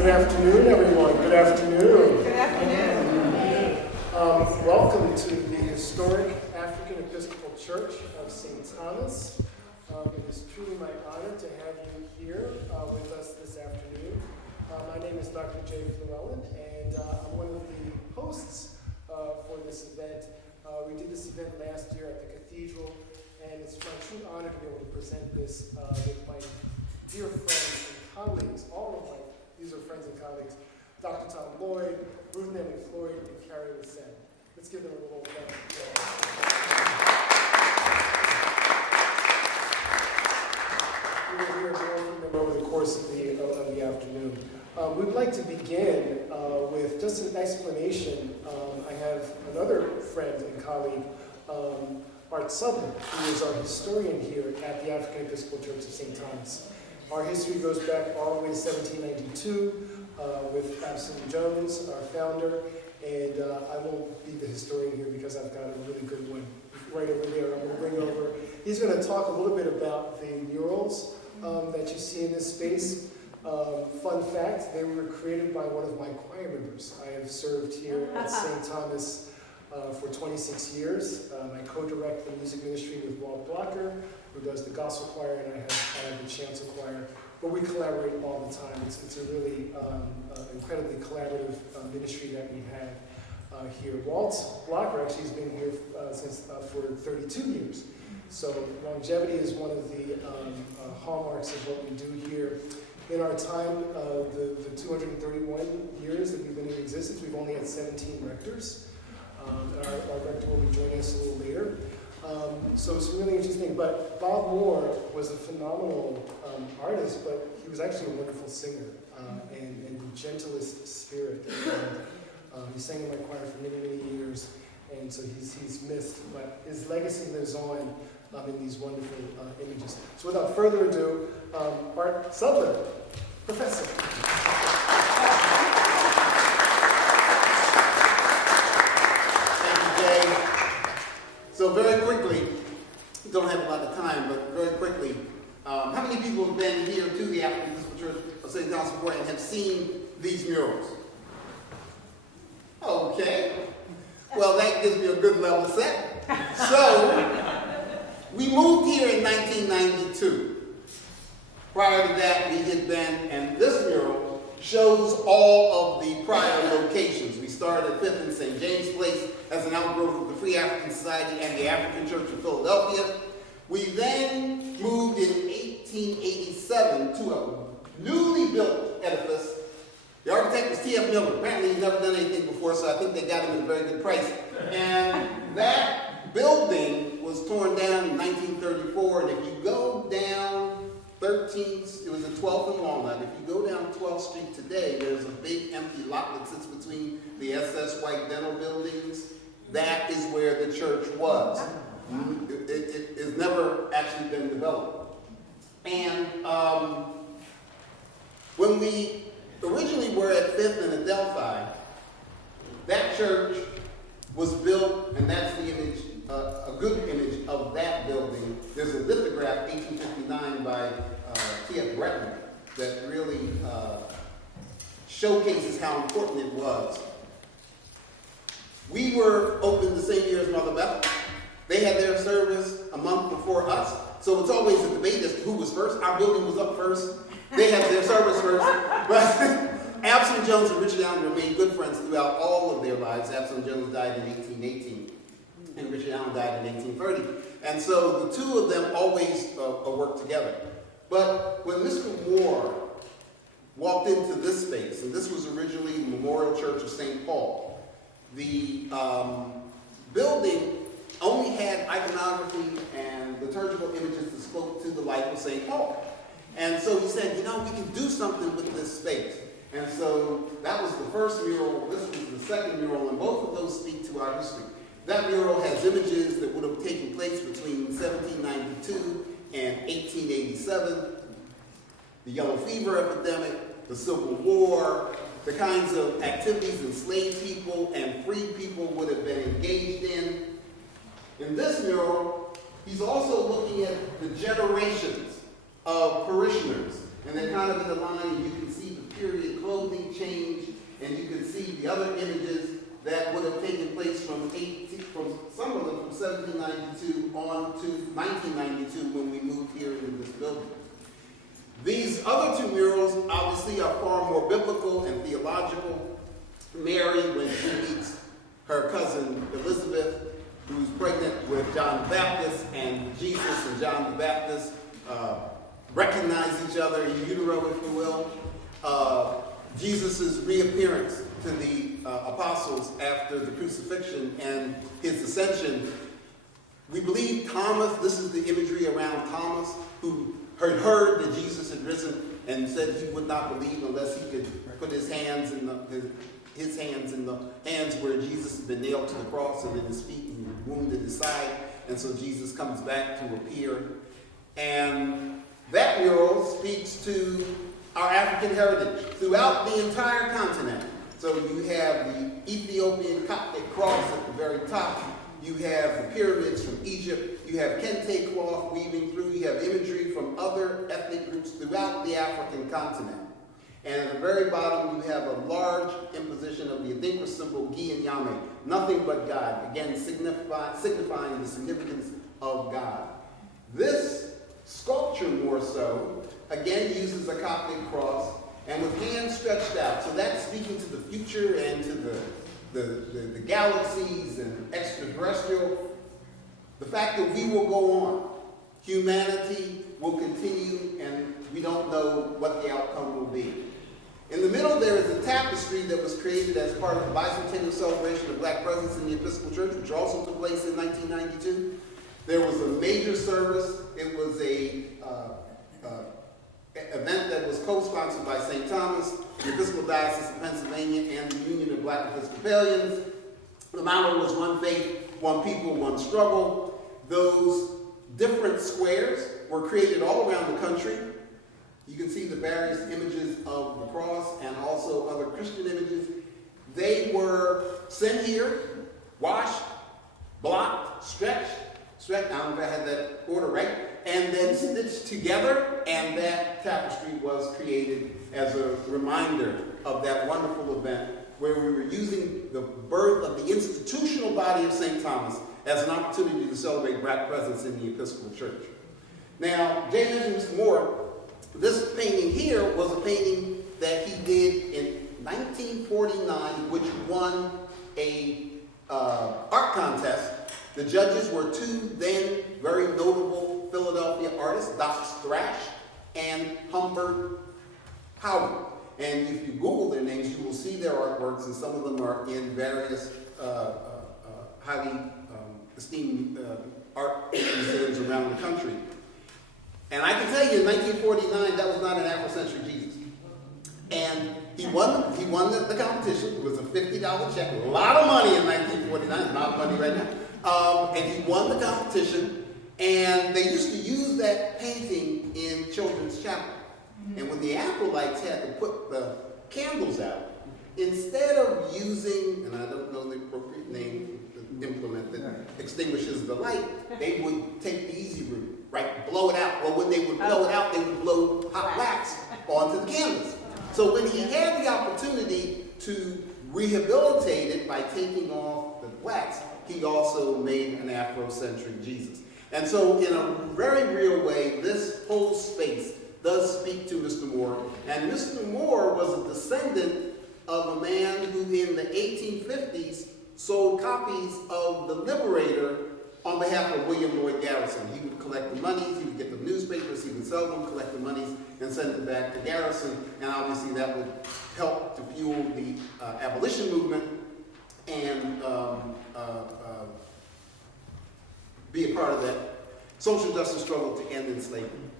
Good afternoon, everyone. Good afternoon. Good afternoon. Welcome to the historic African Episcopal Church of St. Thomas. It is truly my honor to have you here with us this afternoon. My name is Dr. J. Fluellen, and I'm one of the hosts for this event. We did this event last year at the Cathedral, and it's my true honor to be able to present this with my dear friends and colleagues, these are friends and colleagues, Dr. Lloyd, Ruth, Naomi, Floyd, and Carrie Lessene. Let's give them a little thank you. We will hear more from them over the course of the afternoon. We'd like to begin with just an explanation. I have another friend and colleague, Art Sudler, who is our historian here at the African Episcopal Church of St. Thomas. Our history goes back all the way to 1792 with Absalom Jones, our founder, and I won't be the historian here because I've got a really good one right over there I'm going to bring over. He's going to talk a little bit about the murals that you see in this space. Fun fact, they were created by one of my choir members. I have served here at St. Thomas for 26 years. I co-direct the music ministry with Walt Blocker, who does the gospel choir, and I have the chancel choir. But we collaborate all the time. It's a really incredibly collaborative ministry that we have here. Walt Blocker actually has been here for 32 years. So longevity is one of the hallmarks of what we do here. In our time, the 231 years that we've been in existence, we've only had 17 rectors. Our rector will be joining us a little later. So it's really interesting. But Bob Moore was a phenomenal artist, but he was actually a wonderful singer and the gentlest spirit. And, he sang in my choir for many, many years, and so he's missed. But his legacy lives on in these wonderful images. So without further ado, Art Sudler, Professor. So very quickly, don't have a lot of time, but very quickly, how many people have been here to the African Episcopal Church of St. Thomas before and have seen these murals? Okay. Well, that gives me a good level set. So, we moved here in 1992. Prior to that, we had been, and this mural shows all of the prior locations. We started at 5th and St. James Place as an outgrowth of the Free African Society and the African Church of Philadelphia. We then moved in 1887 to a newly built edifice. The architect was T.F. Miller. Apparently he's never done anything before, so I think they got him at a very good price. And that building was torn down in 1934, and if you go down 13th, it was at 12th and Walnut. If you go down 12th Street today, there's a big empty lot that sits between the SS White dental buildings. That is where the church was. It has never actually been developed. And when we originally were at 5th and Adelphi, that church was built, and that's the image, a good image of that building. There's a lithograph, 1859, by T.F. Breton, that really showcases how important it was. We were open the same year as Mother Bethel. They had their service a month before us, so it's always a debate as to who was first. Our building was up first. They had their service first. But Absalom Jones and Richard Allen remained good friends throughout all of their lives. Absalom Jones died in 1818, and Richard Allen died in 1830. And so the two of them always worked together. But when Mr. Moore walked into this space, and this was originally the Memorial Church of St. Paul, the building only had iconography and liturgical images that spoke to the life of St. Paul. And so he said, you know, we can do something with this space. And so that was the first mural, this was the second mural, and both of those speak to our history. That mural has images that would have taken place between 1792 and 1887, the yellow fever epidemic, the Civil War, the kinds of activities enslaved people and freed people would have been engaged in. In this mural, he's also looking at the generations of parishioners. And they're kind of in the line, and you can see the period clothing change, and you can see the other images that would have taken place from some of them from 1792 on to 1992 when we moved here into this building. These other two murals obviously are far more biblical and theological. Mary, when she meets her cousin Elizabeth, who's pregnant with John the Baptist, and Jesus and John the Baptist recognize each other in utero, if you will. Jesus' reappearance to the apostles after the crucifixion and his ascension. We believe Thomas, this is the imagery around Thomas, who heard that Jesus had risen and said he would not believe unless he could put his hands in the hands where Jesus had been nailed to the cross, and in his feet and wounded his side. And so Jesus comes back to appear. And that mural speaks to our African heritage throughout the entire continent. So you have the Ethiopian Coptic cross at the very top. You have the pyramids from Egypt. You have kente cloth weaving through. You have imagery from other ethnic groups throughout the African continent. And at the very bottom, you have a large imposition of the Adinkra symbol, Gi and Yame, nothing but God, again signifying the significance of God. This sculpture, more so, again uses a Coptic cross and with hands stretched out. So that's speaking to the future and to the galaxies and extraterrestrial. The fact that we will go on, humanity will continue, and we don't know what the outcome will be. In the middle, there is a tapestry that was created as part of the bicentennial celebration of Black presence in the Episcopal Church, which also took place in 1992. There was a major service. It was a event that was co-sponsored by St. Thomas, the Episcopal Diocese of Pennsylvania, and the Union of Black Episcopalians. The motto was one faith, one people, one struggle. Those different squares were created all around the country. You can see the various images of the cross and also other Christian images. They were sent here, washed, blocked, stretched, I don't know if I had that order right, and then stitched together, and that tapestry was created as a reminder of that wonderful event where we were using the birth of the institutional body of St. Thomas as an opportunity to celebrate Black presence in the Episcopal Church. Now, Jay mentioned Mr. Moore. This painting here was a painting that he did in 1949, which won a art contest. The judges were two then very notable Philadelphia artists, Doc Thrash and Humbert Powell. And if you Google their names, you will see their artworks, and some of them are in various highly esteemed art museums around the country. And I can tell you, in 1949, that was not an Afrocentric Jesus. And he won the competition. It was a $50 check, a lot of money in 1949, it's not money right now. And he won the competition, and they used to use that painting in children's chapel. And when the acolytes had to put the candles out, instead of using, and I don't know the appropriate name, the implement that extinguishes the light, they would take the easy route, right? Blow it out. Well, when they would blow it out, they would blow hot wax onto the canvas. So when he had the opportunity to rehabilitate it by taking off the wax, he also made an Afrocentric Jesus. And so in a very real way, this whole space does speak to Mr. Moore. And Mr. Moore was a descendant of a man who in the 1850s sold copies of The Liberator on behalf of William Lloyd Garrison. He would collect the monies, he would get the newspapers, he would sell them, collect the monies, and send them back to Garrison. And obviously that would help to fuel the abolition movement and be a part of that social justice struggle to end enslavement.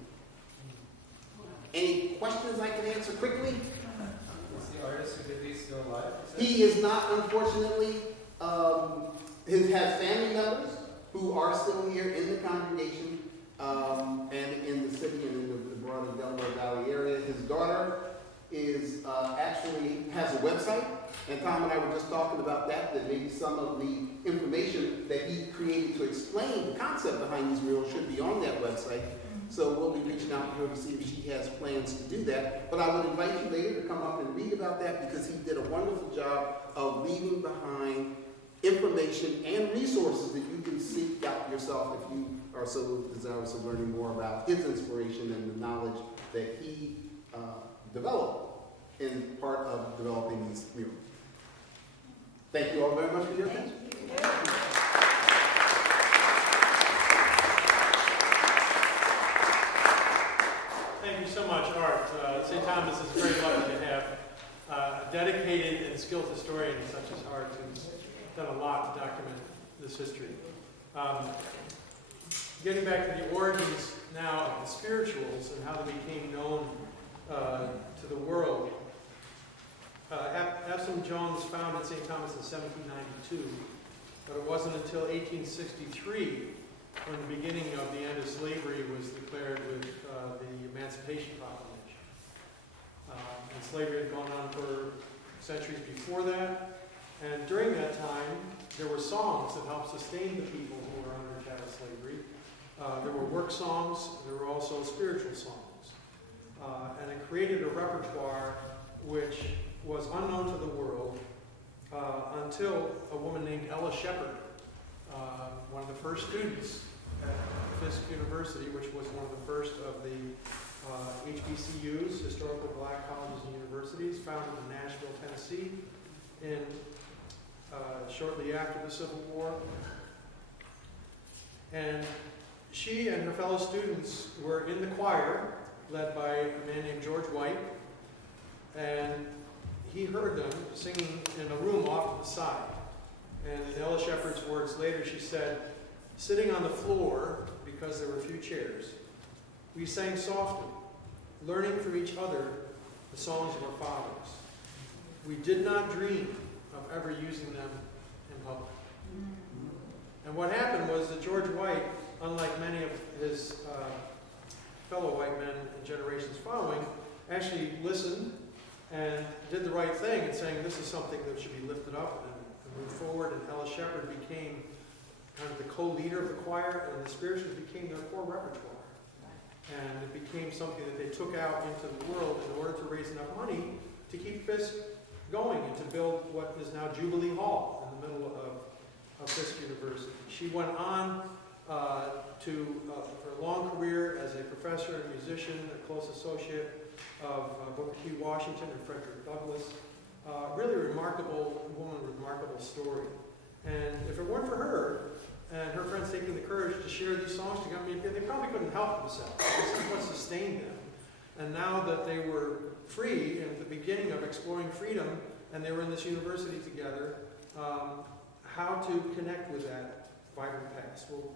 Any questions I can answer quickly? Is the artist who did these still alive? He is not, unfortunately. He has family members who are still here in the congregation and in the city and in the broader Delaware Valley area. His daughter is actually has a website, and Tom and I were just talking about that maybe some of the information that he created to explain the concept behind these murals should be on that website. So we'll be reaching out to her to see if she has plans to do that. But I would invite you later to come up and read about that, because he did a wonderful job of leaving behind information and resources that you can seek out yourself if you are so desirous of learning more about his inspiration and the knowledge that he developed in part of developing these murals. Thank you all very much for your attention. Thank you so much, Art. St. Thomas is very lucky to have a dedicated and skilled historian such as Art, who's done a lot to document this history. Getting back to the origins now of the spirituals and how they became known to the world. Absalom Jones founded St. Thomas in 1792, but it wasn't until 1863 when the beginning of the end of slavery was declared with the Emancipation Proclamation. And slavery had gone on for centuries before that, and during that time there were songs that helped sustain the people who were under chattel slavery. There were work songs, there were also spiritual songs. And it created a repertoire which was unknown to the world until a woman named Ella Shepherd, one of the first students at Fisk University, which was one of the first of the HBCUs, Historical Black Colleges and Universities, founded in Nashville, Tennessee, shortly after the Civil War. And she and her fellow students were in the choir, led by a man named George White, and he heard them singing in a room off to the side. And in Ella Shepherd's words later, she said, "Sitting on the floor, because there were few chairs, we sang softly, learning from each other the songs of our fathers. We did not dream of ever using them in public." And what happened was that George White, unlike many of his fellow white men in generations following, actually listened and did the right thing in saying this is something that should be lifted up and moved forward. And Ella Shepherd became kind of the co-leader of the choir, and the spirituals became their core repertoire. And it became something that they took out into the world in order to raise enough money to keep Fisk going and to build what is now Jubilee Hall in the middle of Fisk University. She went on to her long career as a professor and musician, a close associate of Booker T. Washington and Frederick Douglass. Really a remarkable woman, remarkable story. And if it weren't for her and her friends taking the courage to share these songs together, I mean, they probably couldn't help themselves. This is what sustained them. And now that they were free and at the beginning of exploring freedom, and they were in this university together, how to connect with that vibrant past. Well,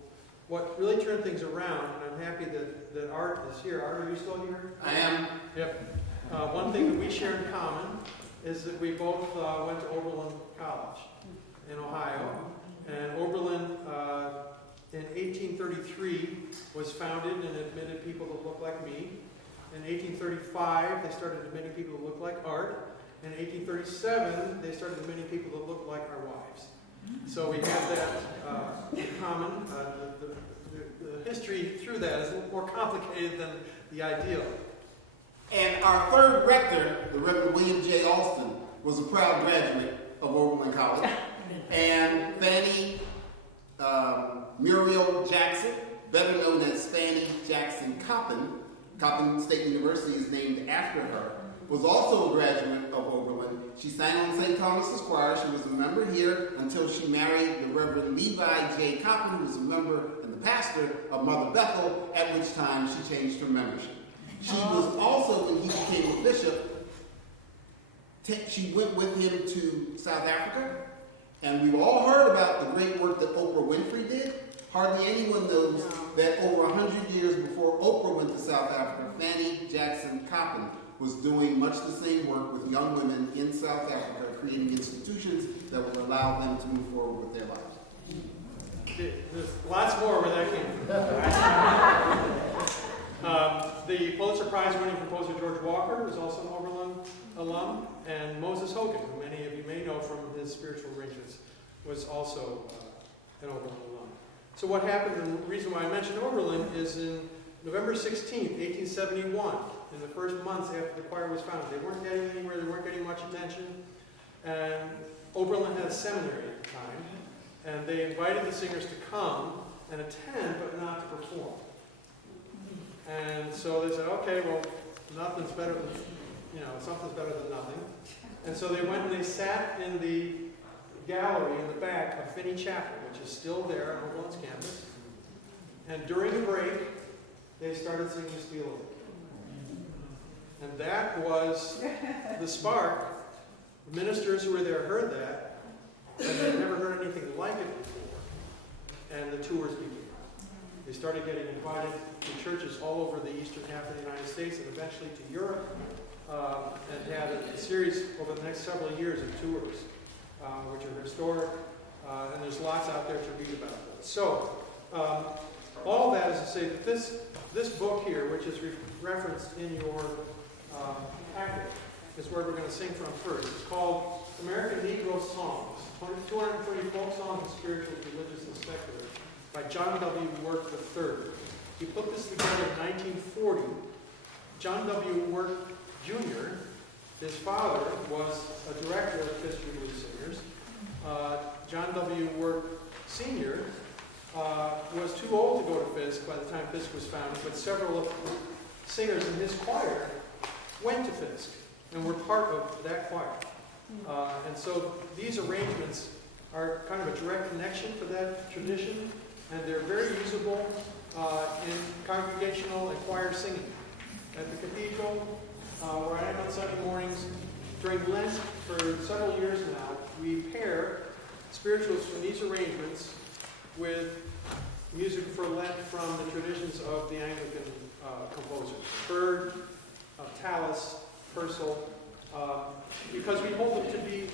what really turned things around, and I'm happy that Art is here. Art, are you still here? I am. Yep. One thing that we share in common is that we both went to Oberlin College in Ohio. And Oberlin, in 1833, was founded and admitted people that look like me. In 1835, they started admitting people that look like Art. In 1837, they started admitting people that look like our wives. So we have that in common. The history through that is a little more complicated than the ideal. And our third rector, the Reverend William J. Alston, was a proud graduate of Oberlin College. And Fanny Muriel Jackson, better known as Fanny Jackson Coppin State University is named after her, was also a graduate of Oberlin. She sang on St. Thomas's choir. She was a member here until she married the Reverend Levi J. Coppin, who was a member and the pastor of Mother Bethel, at which time she changed her membership. She was also, when he became a bishop, she went with him to South Africa, and we've all heard about the great work that Oprah Winfrey did. Hardly anyone knows that over 100 years before Oprah went to South Africa, Fanny Jackson Coppin was doing much the same work with young women in South Africa, creating institutions that would allow them to move forward with their lives. There's lots more where that came from. The Pulitzer Prize-winning composer George Walker was also an Oberlin alum, and Moses Hogan, who many of you may know from his spiritual arrangements, was also an Oberlin alum. So what happened, and the reason why I mentioned Oberlin is in November 16th, 1871, in the first months after the choir was founded. They weren't getting anywhere, they weren't getting much attention, and Oberlin had a seminary at the time, and they invited the singers to come and attend, but not to perform. And so they said, okay, well, nothing's better than, something's better than nothing. And so they went and they sat in the gallery in the back of Finney Chapel, which is still there on Oberlin's campus. And during the break, they started singing Spiel. And that was the spark. The ministers who were there heard that, and they'd never heard anything like it before. And the tours began. They started getting invited to churches all over the eastern half of the United States and eventually to Europe, and had a series over the next several years of tours, which are historic, and there's lots out there to read about them. So, all that is to say that this book here, which is referenced in your packet, is where we're going to sing from first. It's called American Negro Songs, 230 folk songs and spiritual, religious, and secular, by John W. Work III. He put this together in 1940. John W. Work Jr., his father, was a director of Fisk Jubilee Singers. John W. Work Sr. Was too old to go to Fisk by the time Fisk was founded, but several of the singers in his choir went to Fisk and were part of that choir. And so these arrangements are kind of a direct connection for that tradition, and they're very usable in congregational and choir singing. At the cathedral, where I am on Sunday mornings, during Lent for several years now, we pair spirituals from these arrangements with music for Lent from the traditions of the Anglican composers, Byrd, Tallis, Purcell, because we hold them to be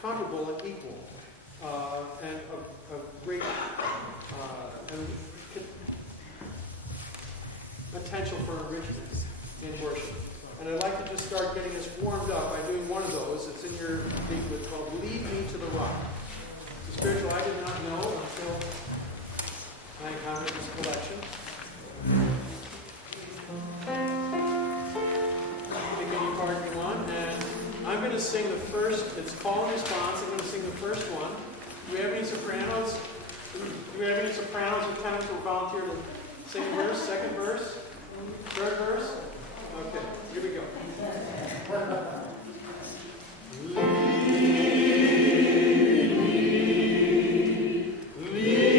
comparable and equal, and of great potential for enrichment in worship. And I'd like to just start getting us warmed up by doing one of those. It's in your leaflet called Lead Me to the Rock. It's a spiritual I did not know until I encountered this collection. Pick any part you want, and I'm going to sing the first. It's call and response. I'm going to sing the first one. Do we have any sopranos? Do we have any sopranos or tenors who volunteer to sing a verse, second verse, third verse? Okay, here we go. Lead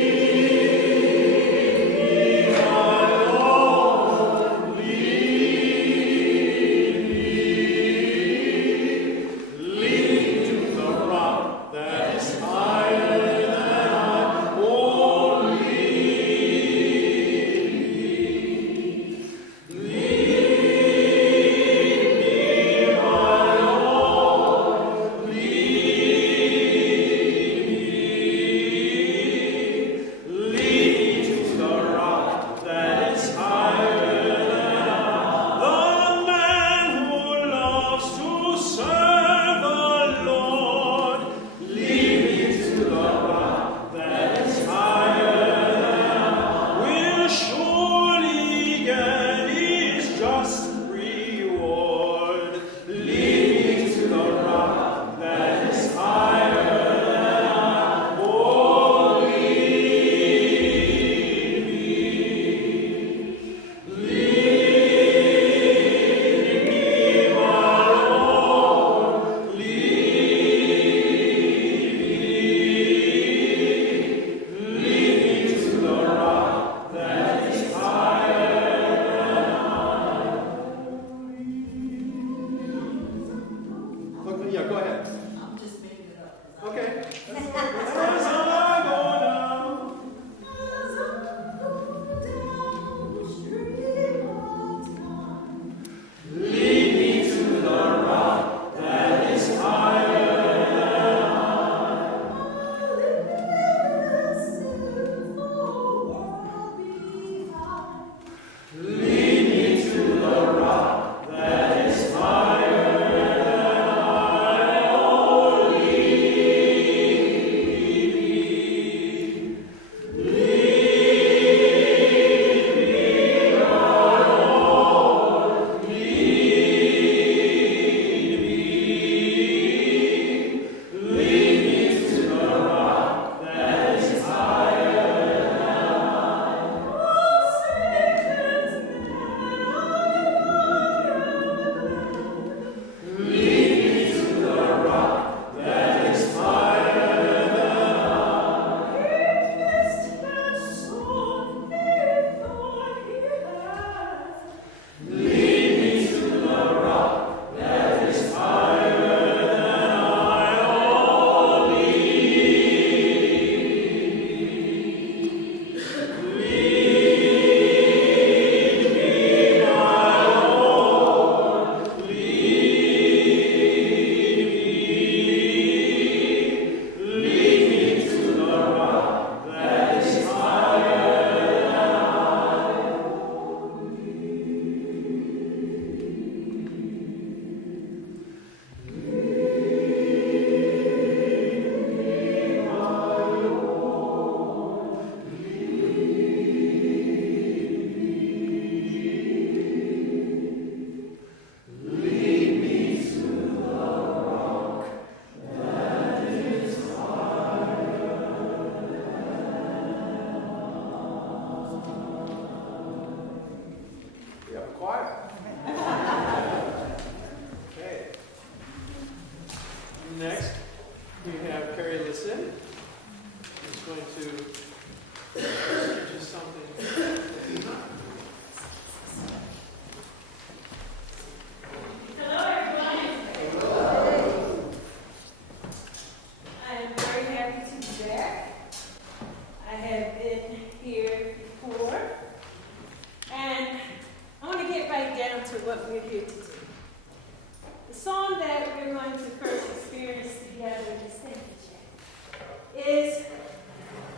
is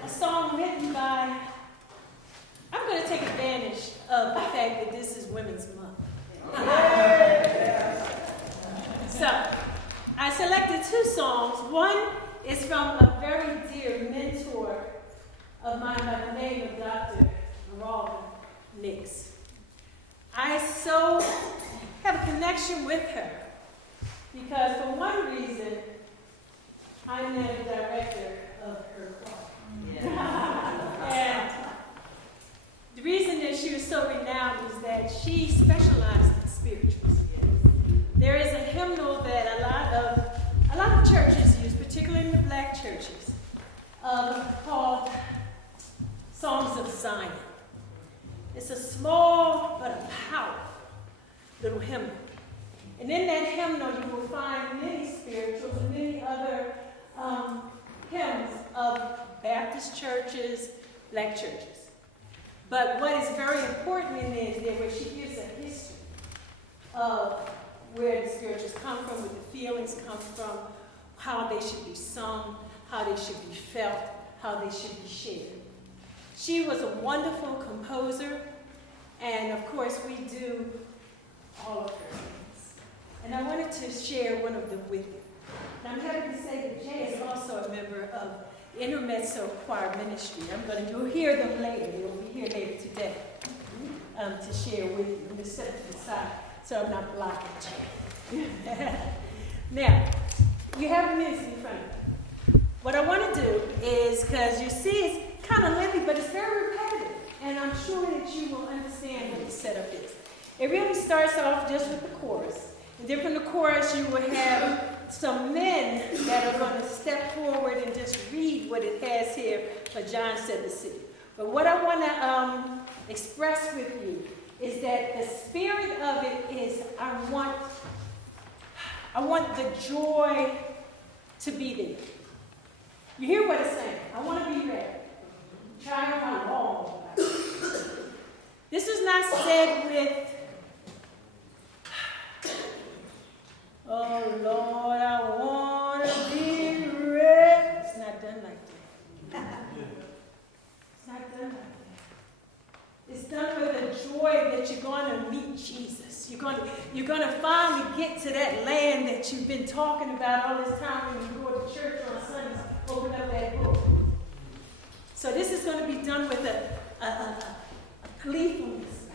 a song written by, I'm going to take advantage of the fact that this is Women's Month. So, I selected two songs. One is from a very dear mentor of mine by the name of Dr. Verolga Nix. I so have a connection with her because for one reason, I'm now the director of her choir. And the reason that she was so renowned is that she specialized in spirituals. There is a hymnal that a lot of churches use, particularly in the black churches, called Songs of Zion. It's a small but a powerful little hymnal. And in that hymnal, you will find many spirituals and many other hymns of Baptist churches, black churches. But what is very important in there is where she gives a history of where the spirituals come from, where the feelings come from, how they should be sung, how they should be felt, how they should be shared. She was a wonderful composer, and of course we do all of her things. And I wanted to share one of them with you. And I'm happy to say that Jay is also a member of Intermezzo Choir Ministry. I'm going to hear them later. They'll be here later today to share with you. I'm going to set it to the side so I'm not blocking you. Now, you have the music in front of you. What I want to do is, because you see it's kind of lengthy, but it's very repetitive, and I'm sure that you will understand what the setup is. It really starts off just with the chorus. And then from the chorus, you will have some men that are going to step forward and just read what it has here, what John said to see. But what I want to express with you is that the spirit of it is I want the joy to be there. You hear what it's saying? I want to be ready. Trying my long. This is not said with, oh Lord, I want to be ready. It's not done like that. It's not done like that. It's done with a joy that you're going to meet Jesus. You're going to finally get to that land that you've been talking about all this time when you go to church on Sundays. Open up that book. So this is going to be done with a gleefulness,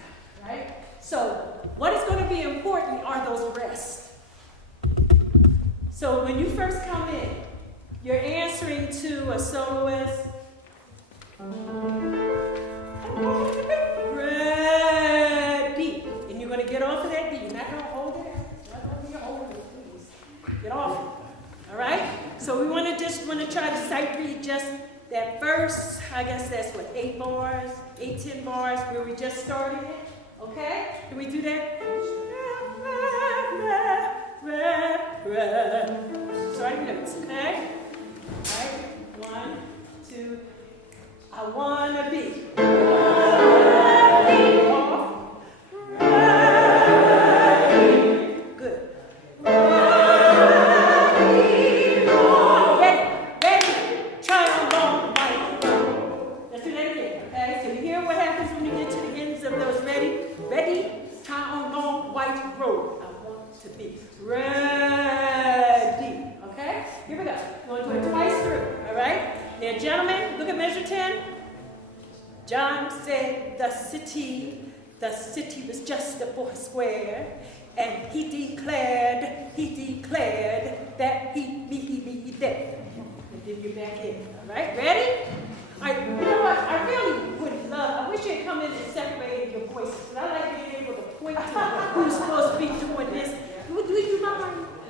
right? So what is going to be important are those rests. So when you first come in, you're answering to a soloist. Ready. And you're going to get off of that D. You're not going to hold it. You're not going to hold it, please. Get off it. All right? So we want to try to sight read just that first, I guess that's what, 10 bars, where we just started it. Okay? Can we do that? Starting notes, okay? All right? 1, 2, I wanna be. Off. Good. Ready. Okay? Here we go. We're going to do it twice through. All right? Now, gentlemen, look at measure 10. John said the city was just a foursquare, and he declared that he be dead. And then you're back in. All right? Ready? All right. You know what? I really would love, I wish you had come in and separated your voices, because I like being able to point to who's supposed to be doing this.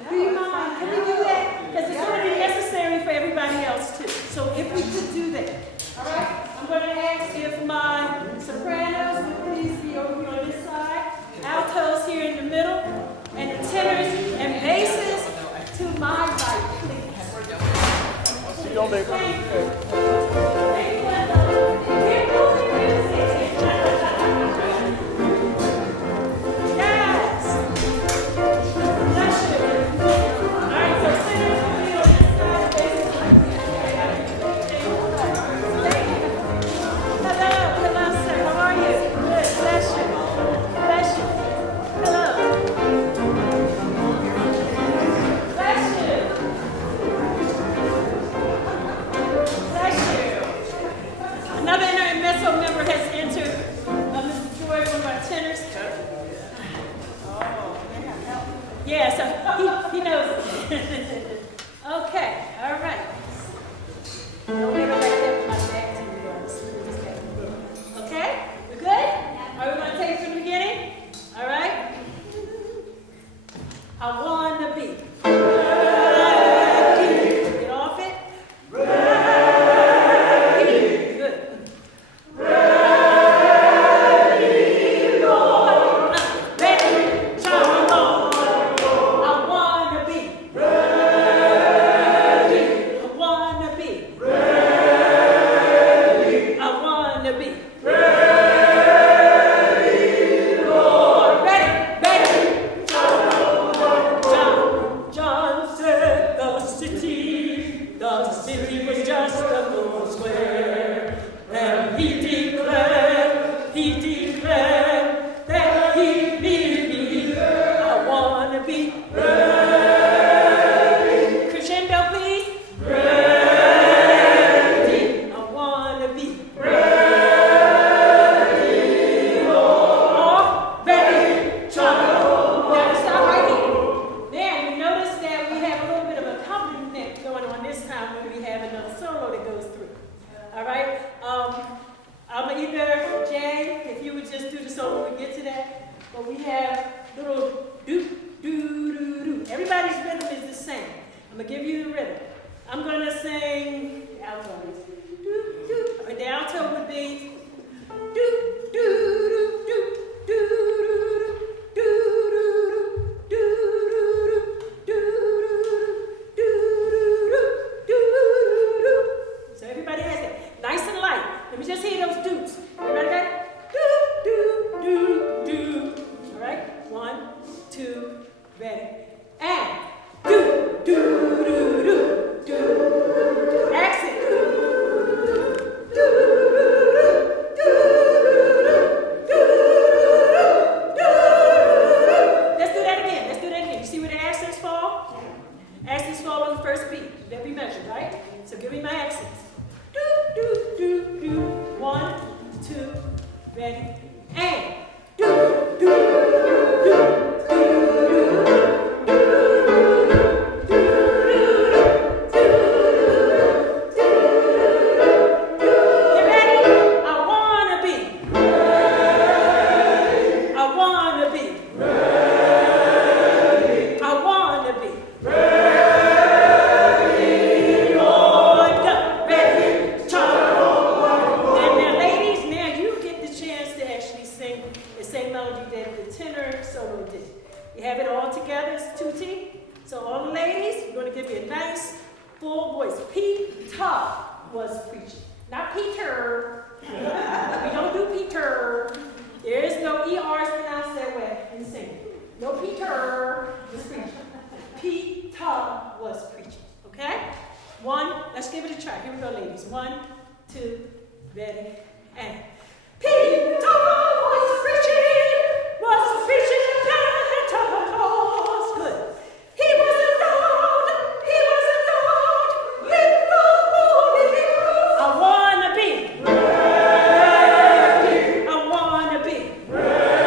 Do you mind? Can we do that? Because it's going to be necessary for everybody else too. So if we could do that. All right? I'm going to ask if my sopranos would please be over here on this side, altos here in the middle, and the tenors and basses to my right, please. See y'all later. Another intermezzo member has entered. Mr. Floyd, one of our tenors. Yeah, so he knows. Okay, all right. Don't make it like that with my back to you guys. Okay, we good? Are we going to take it from the beginning? All right. I wanna be ready. Get off it. Ready. Good. Ready, Lord. Ready, child, Lord. I wanna be ready. I wanna be ready. I wanna be ready, Lord. Ready, ready, John said the city was just a little square, and he declared that he needed me. I wanna be ready. Crescendo, please. Ready. I wanna be ready, Lord. Ready, child. Now stop right here. Then we notice that we have a little bit of accompaniment going on this time when we have another solo that goes through. All right? I'm either, Jay, if you would just do the solo when we get to that, but we have little do, do, do, do. Everybody's rhythm is the same. I'm going to give you the rhythm. I'm going to sing the alto. Do, do. And the alto would be do, do, do, do, do, do, do, do, do, do, do. So everybody has that. Nice and light. Let me just hear those dudes. Everybody got it? Do, do, do, do. All right? 1, 2, ready. And do, do, do, do, do. Exit. Do, do, do, do, do, do. Let's do that again. Let's do that again. You see where the accents fall? Accents fall on the first beat. That we measured, right? So give me my accents. Do, do, do, do. 1, 2, ready. And do, do, do, do, do, do, do, get ready? I wanna be ready. I wanna be ready. I wanna be ready, Lord. Ready, child. Then now, ladies, now you get the chance to actually sing the same melody that the tenor solo did. You have it all together, it's tutti. So all the ladies, we're going to give you a nice full voice. Peter was preaching, not Peter. We don't do Peter. There is no ERs pronounced that way in singing. No Peter was preaching. Peter was preaching. Okay? 1, let's give it a try. Here we go, ladies. 1, 2, ready, and Peter was preaching in Pentecost. Good. He was endowed with the Holy Ghost. I wanna be ready. I wanna be ready.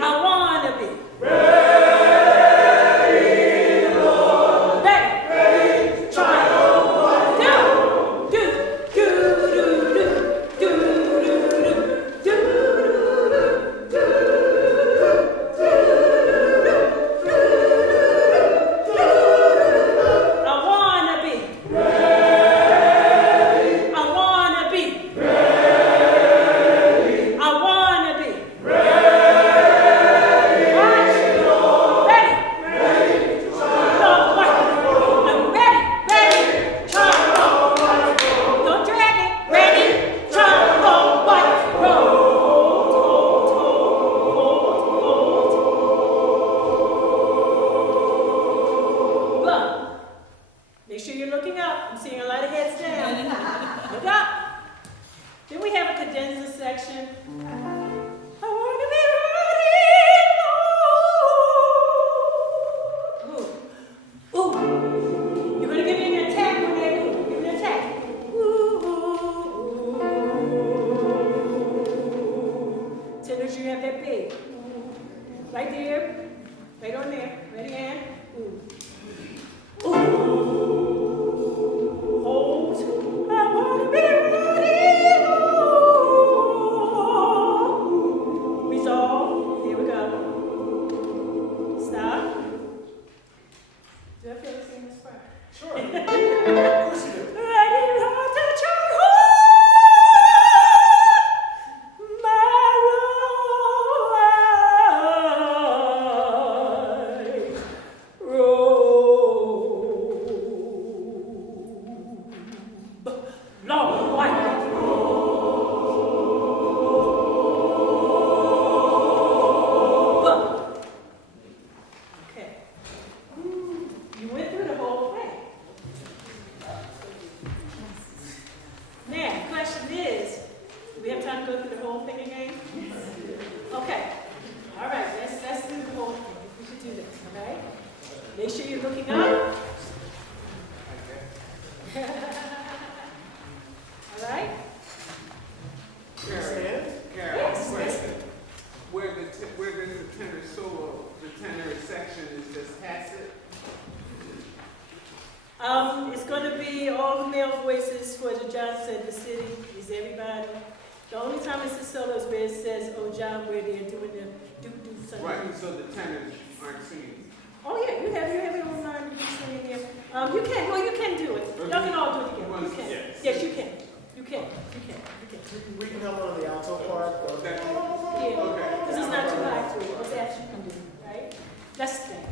I wanna be ready, Lord. Ready, child. Do, do, do, do, do, do, do, do. John said the city is everybody. The only time it's a solo is where it says, oh John, where they're doing the do something. Right, so the tenors aren't singing. Oh yeah, you have it online, you can sing here. You can do it. Y'all can all do it together. You can. Yes, you can. You can. We can help on the alto part. Yeah, because it's not too high for you. Okay, that you can do, right? Let's stand.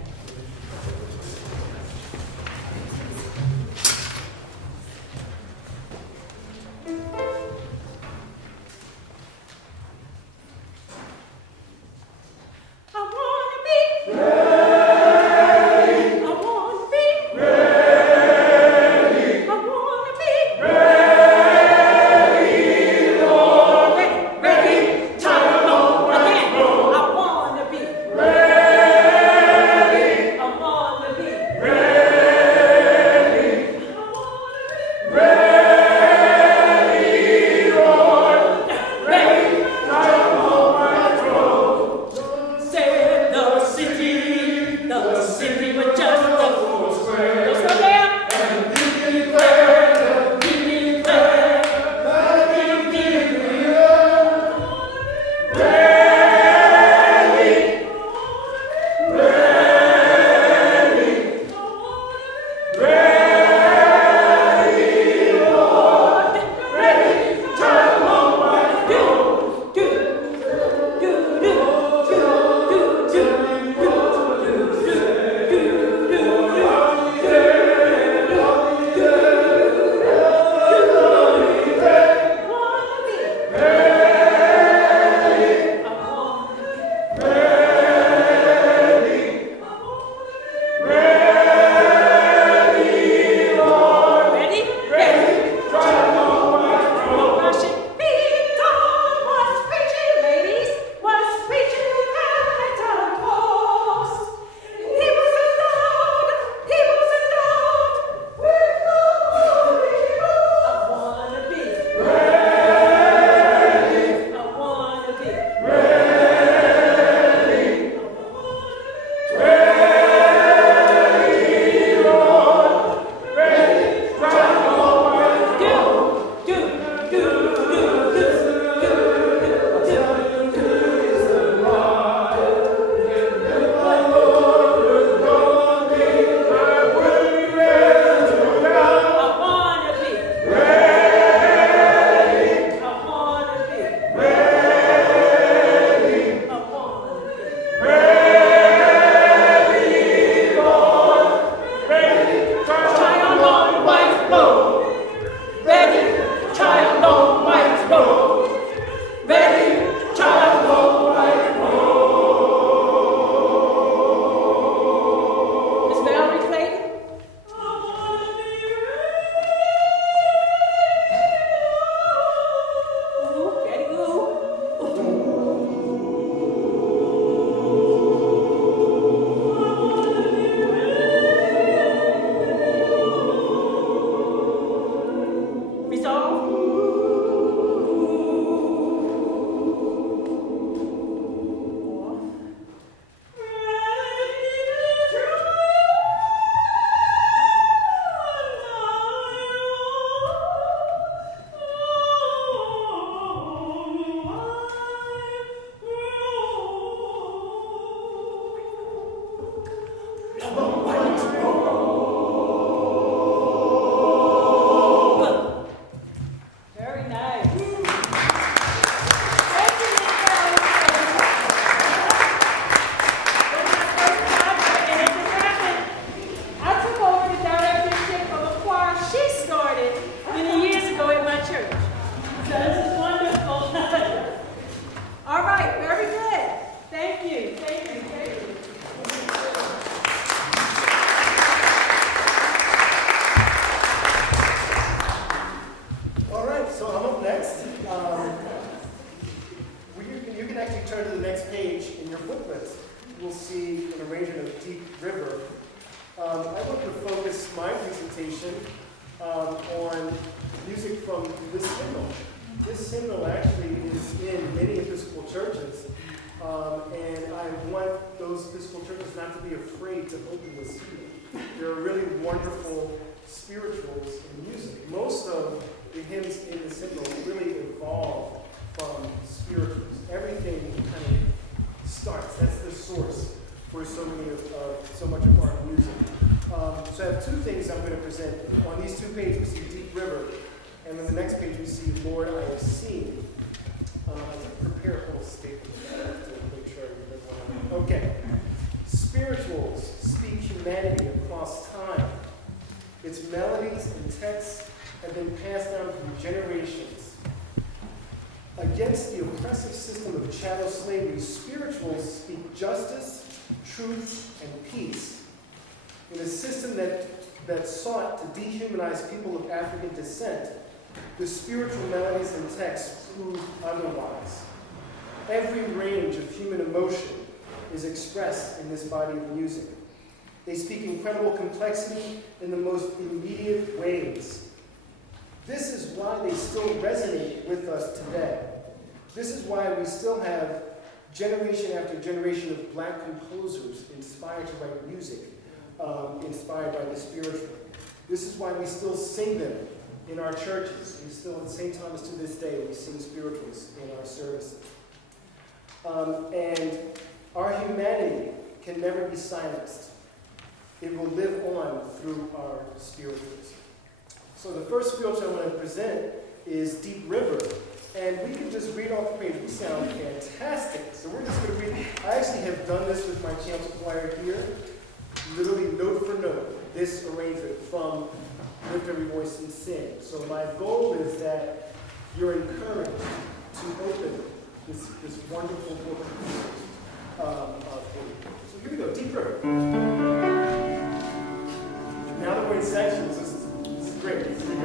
On music from this hymnal. This hymnal actually is in many Episcopal churches, and I want those Episcopal churches not to be afraid to open this hymnal. There are really wonderful spirituals in music. Most of the hymns in the symbol really evolved from spirituals. Everything kind of starts. That's the source for so much of our music. So I have two things I'm going to present. On these 2 pages, we see Deep River, and on the next page, we see Lord, I Have Seen. I did prepare a little statement to make sure I remember. Okay. Spirituals speak humanity across time. Its melodies and texts have been passed down through generations. Against the oppressive system of chattel slavery, spirituals speak justice, truth, and peace. In a system that sought to dehumanize people of African descent, the spiritual melodies and texts prove otherwise. Every range of human emotion is expressed in this body of music. They speak incredible complexity in the most immediate ways. This is why they still resonate with us today. This is why we still have generation after generation of black composers inspired to write music, inspired by the spiritual. This is why we still sing them in our churches. We still, at St. Thomas to this day, we sing spirituals in our services. And our humanity can never be silenced. It will live on through our spirituals. So the first spiritual I want to present is Deep River. And we can just read off the page. We sound fantastic. So we're just going to read. I actually have done this with my chancel choir here, literally note for note, this arrangement from Lift Every Voice and Sing. So my goal is that you're encouraged to open this wonderful book of faith. So here we go, Deep River. Now that we're in sections, this is great. Here we go.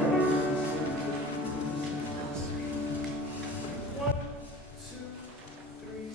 1, 2, 3.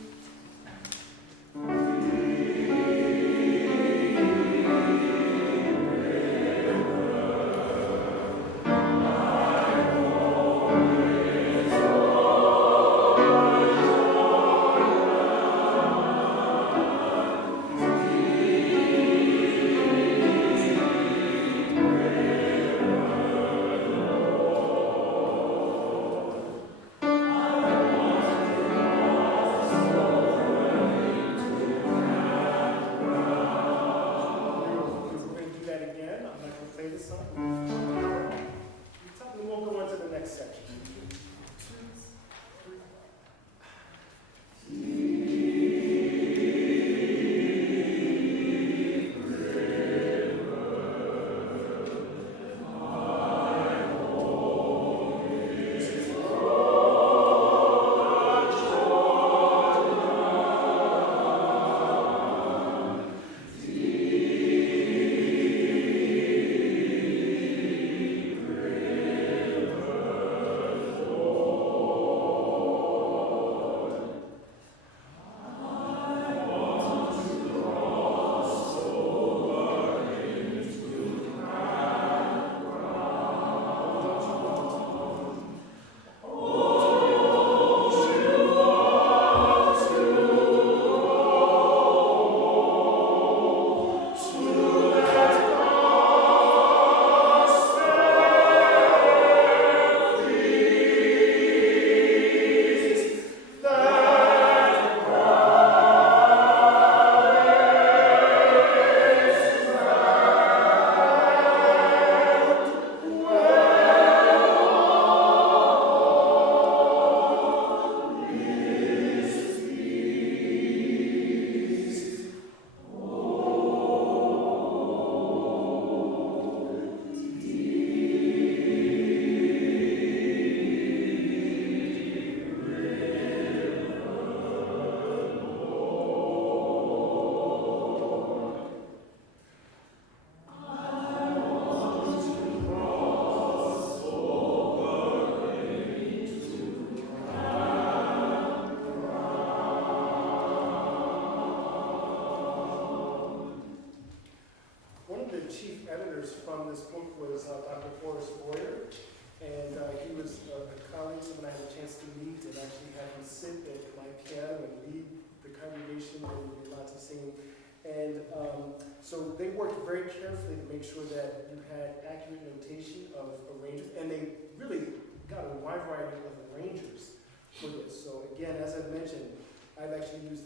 From this book was Dr. Lloyd, and he was a colleague when I had a chance to meet and actually have him sit at my piano and lead the congregation and do lots of singing. And so they worked very carefully to make sure that you had accurate notation of arrangement, and they really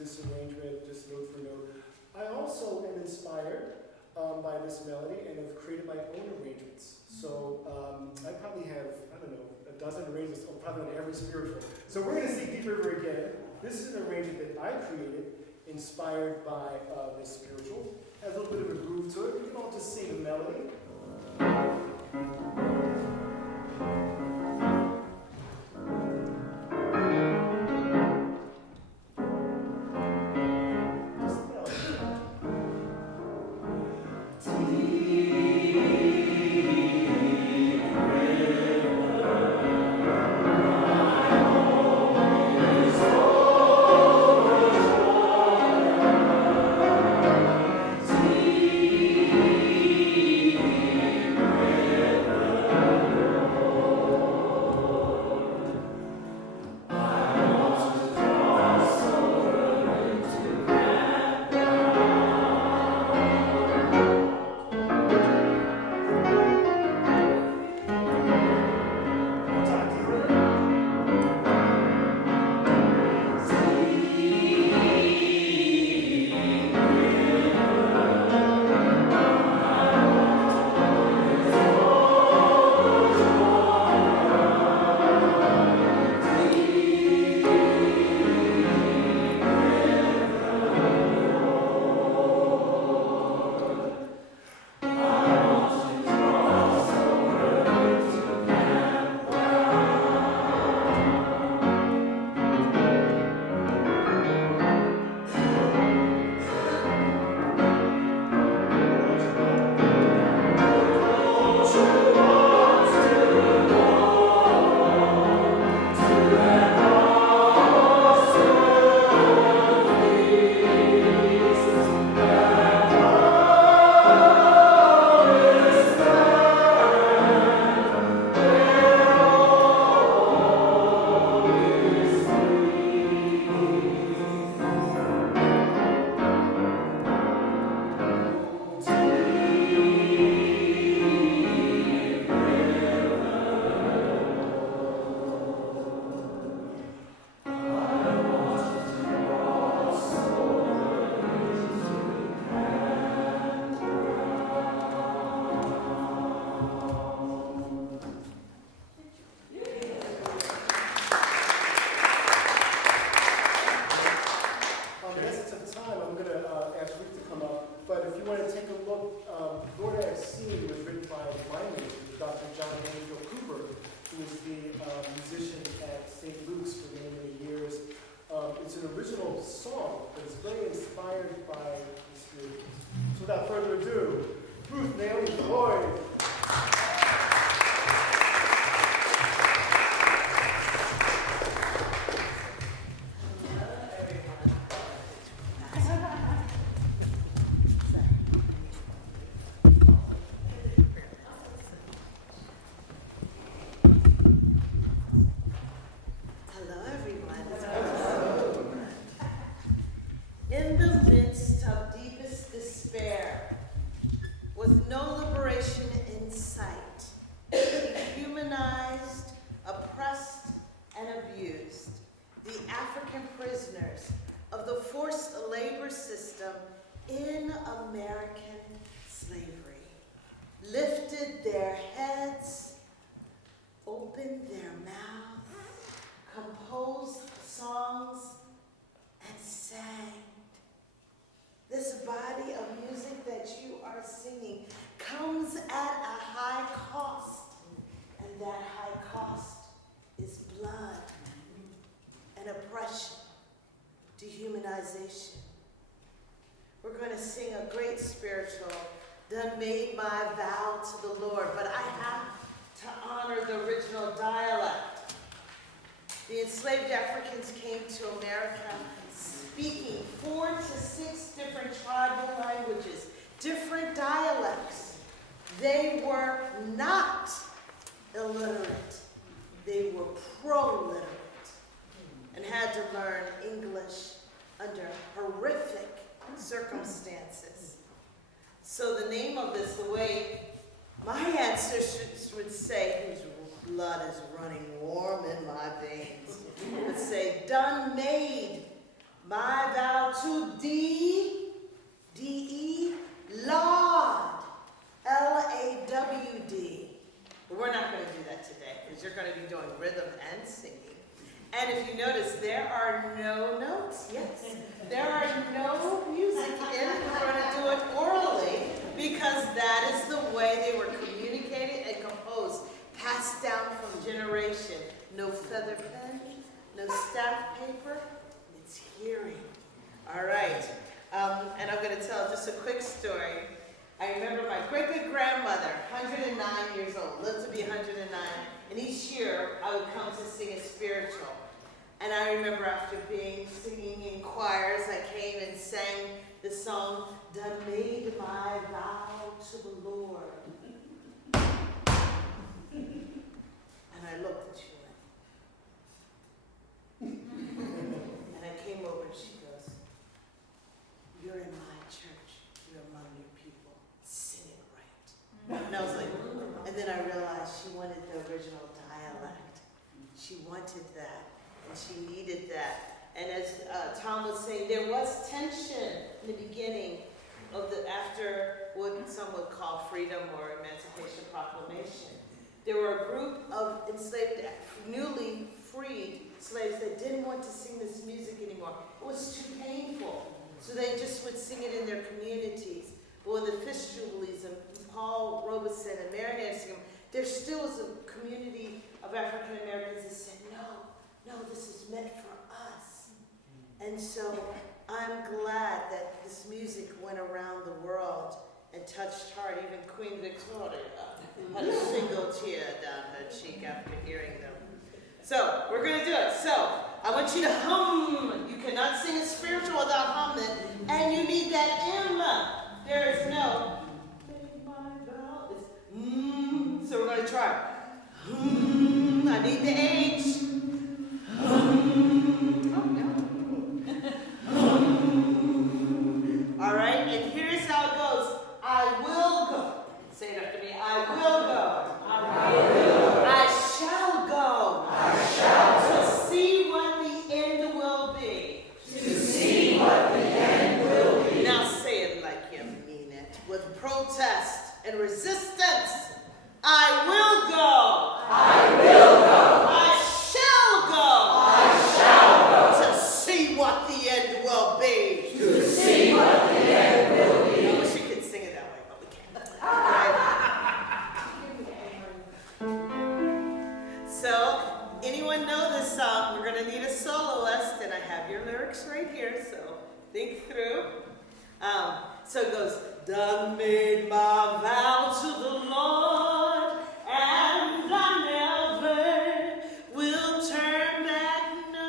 this arrangement, just note for note. I also am inspired by this melody and have created my own arrangements. So I probably have, I don't know, a dozen arrangements, probably on every spiritual. So we're going to see Deep River again. This is an arrangement that I created, inspired by this spiritual. Has a little bit of a groove to it. We can all just sing a melody. It's an original song, but it's very inspired by the Spirit. So without further ado, Ruth, Naomi, Lloyd. We're going to sing a great spiritual, "Done made my vow to the Lord," but I have to honor the original dialect. The enslaved Africans came to America speaking 4 to 6 different tribal languages, different dialects. They were not illiterate. They were pro-literate and had to learn English under horrific circumstances. So the name of this, the way my ancestors would say, whose blood is running warm in my veins, would say, "Done made my vow to D-E, Laud, L-A-W-D. But we're not going to do that today because you're going to be doing rhythm and singing. And if you notice, there are no notes. Yes, there are no music in. We're going to do it orally because that is the way they were communicated and composed, passed down from generation. No feather pen, no staff paper. It's hearing. All right. And I'm going to tell just a quick story. I remember my great-great-grandmother, 109 years old, lived to be 109, and each year I would come to sing a spiritual. And I remember after singing in choirs, I came and sang the song, "Done made my vow to the Lord." And I looked at you and I came over and she goes, "You're in my church, you're among your people, sing it right." And I was like, and then I realized she wanted the original dialect. She wanted that. And she needed that. And as Tom was saying, there was tension in the beginning of after what some would call freedom or Emancipation Proclamation. There were a group of enslaved, newly freed slaves that didn't want to sing this music anymore. It was too painful. So they just would sing it in their communities. But when the Fisk Jubilees and Paul Robeson and Marianne sing them, there still was a community of African Americans that said, no, this is meant for us. And so I'm glad that this music went around the world and touched heart. Even Queen Victoria had a single tear down her cheek after hearing them. So we're going to do it. So I want you to hum. You cannot sing a spiritual without humming. And you need that M. There is no. It's so we're going to try. I need the H. All right, and here's how it goes. I will go. Say it after me. I will go. I will go. I shall go. I shall go. To see what the end will be. To see what the end will be. Now say it like you mean it. With protest and resistance. I will go. I will go. I shall go. I shall go. To see what the end will be. To see what the end will be. I wish we could sing it that way, but we can't. Right. So, anyone know this song? We're going to need a soloist, and I have your lyrics right here, so think through. So it goes, "Done made my vow to the Lord, and I never will turn back, no."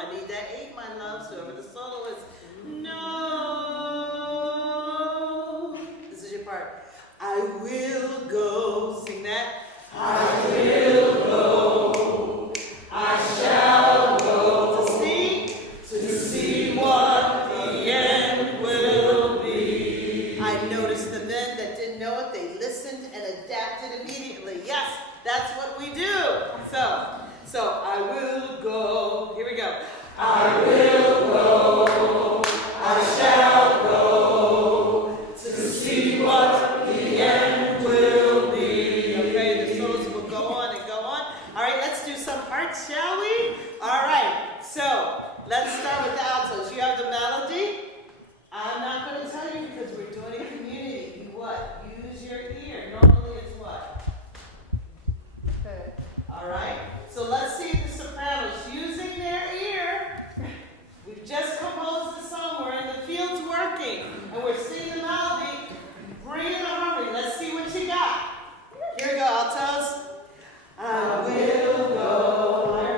I need that 8, my loves, whoever the solo is. No. This is your part. I will go. Sing that. I will go. I shall go. To see what the end will be. I noticed the men that didn't know it, they listened and adapted immediately. Yes, that's what we do. So I will go. Here we go. I will go. I shall go. To see what the end will be. Okay, the solos will go on and go on. All right, let's do some parts, shall we? All right, so let's start with the altos. You have the melody. I'm not going to tell you because we're doing a community. You what? Use your ear. Normally it's what? Okay. All right. So let's see the sopranos using their ear. We've just composed the song. We're in the fields working, and we're singing the melody. Bring in the harmony. Let's see what you got. Here we go, altos. I will go.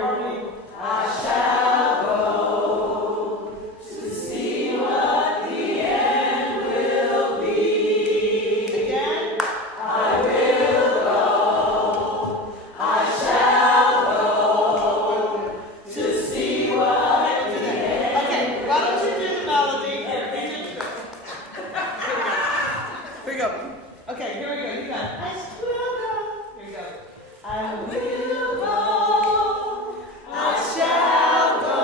Harmony. I shall go. To see what the end will be. Again. I will go. I shall go. To see what the end. Okay, why don't you do the melody? Here we go. Okay, here we go. You got it. I will go. Here we go. I will go. I shall go.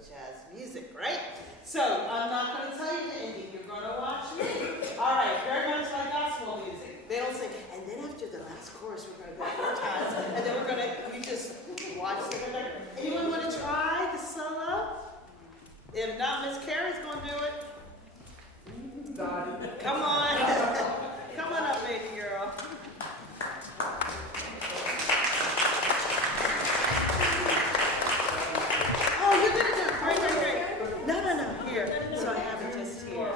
jazz music, right? So I'm not going to tell you the ending. You're going to watch me. All right, very much like gospel music. They don't sing, and then after the last chorus, we're going to go 4 times, and then we're going to, you just watch the conductor. Anyone want to try the solo? If not, Miss Carrie's going to do it. Come on. Come on up, baby girl. Oh, you're going to do it. Great, great, great. No. Here. So I have it just here.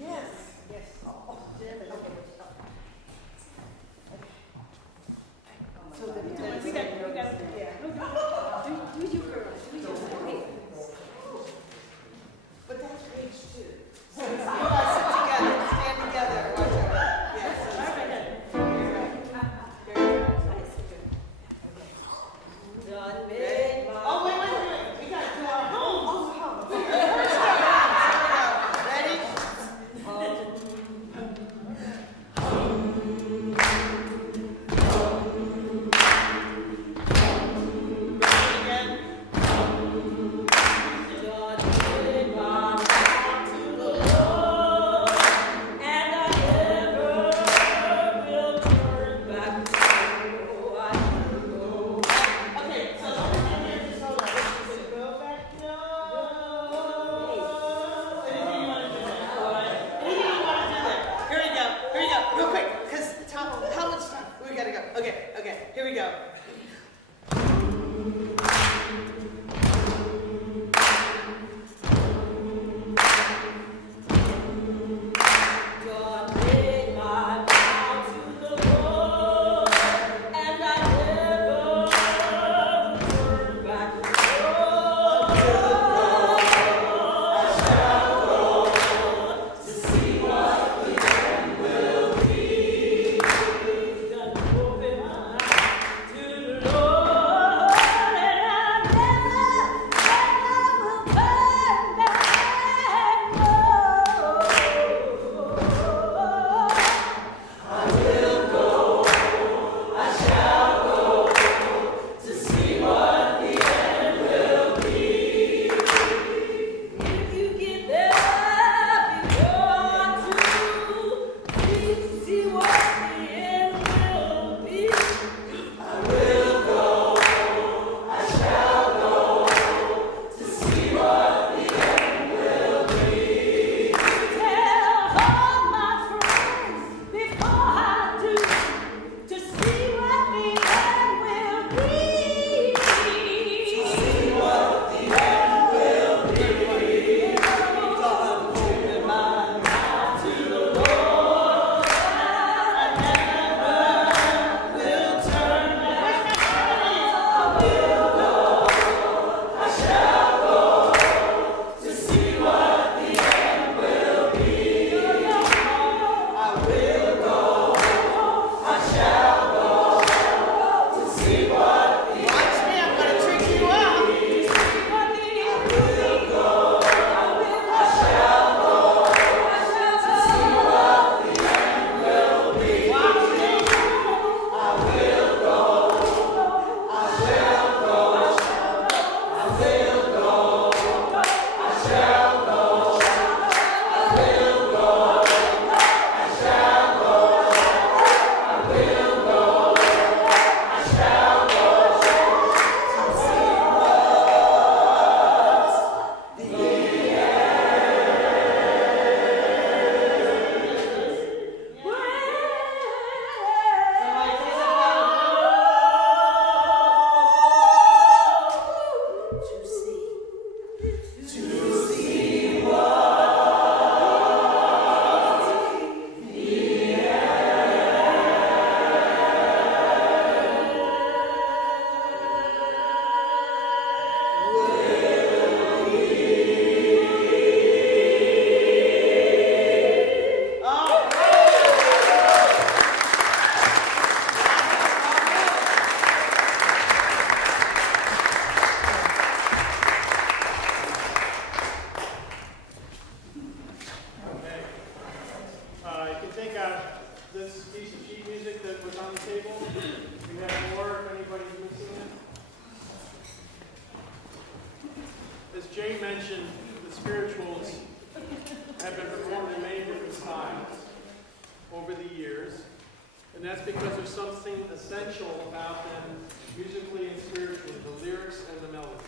Yes. Yes. Oh, mentioned, the spirituals have been performed in many different styles over the years, and that's because there's something essential about them musically and spiritually, the lyrics and the melodies.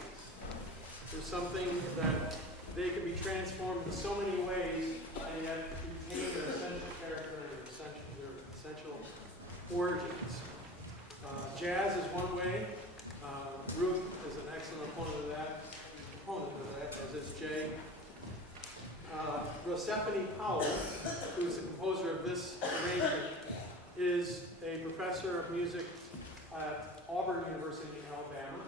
There's something that they can be transformed in so many ways and yet retain their essential character and their essential origins. Jazz is one way. Ruth is an excellent opponent of that, as is Jay. Rosephanye Powell, who is the composer of this arrangement, is a professor of music at Auburn University in Alabama,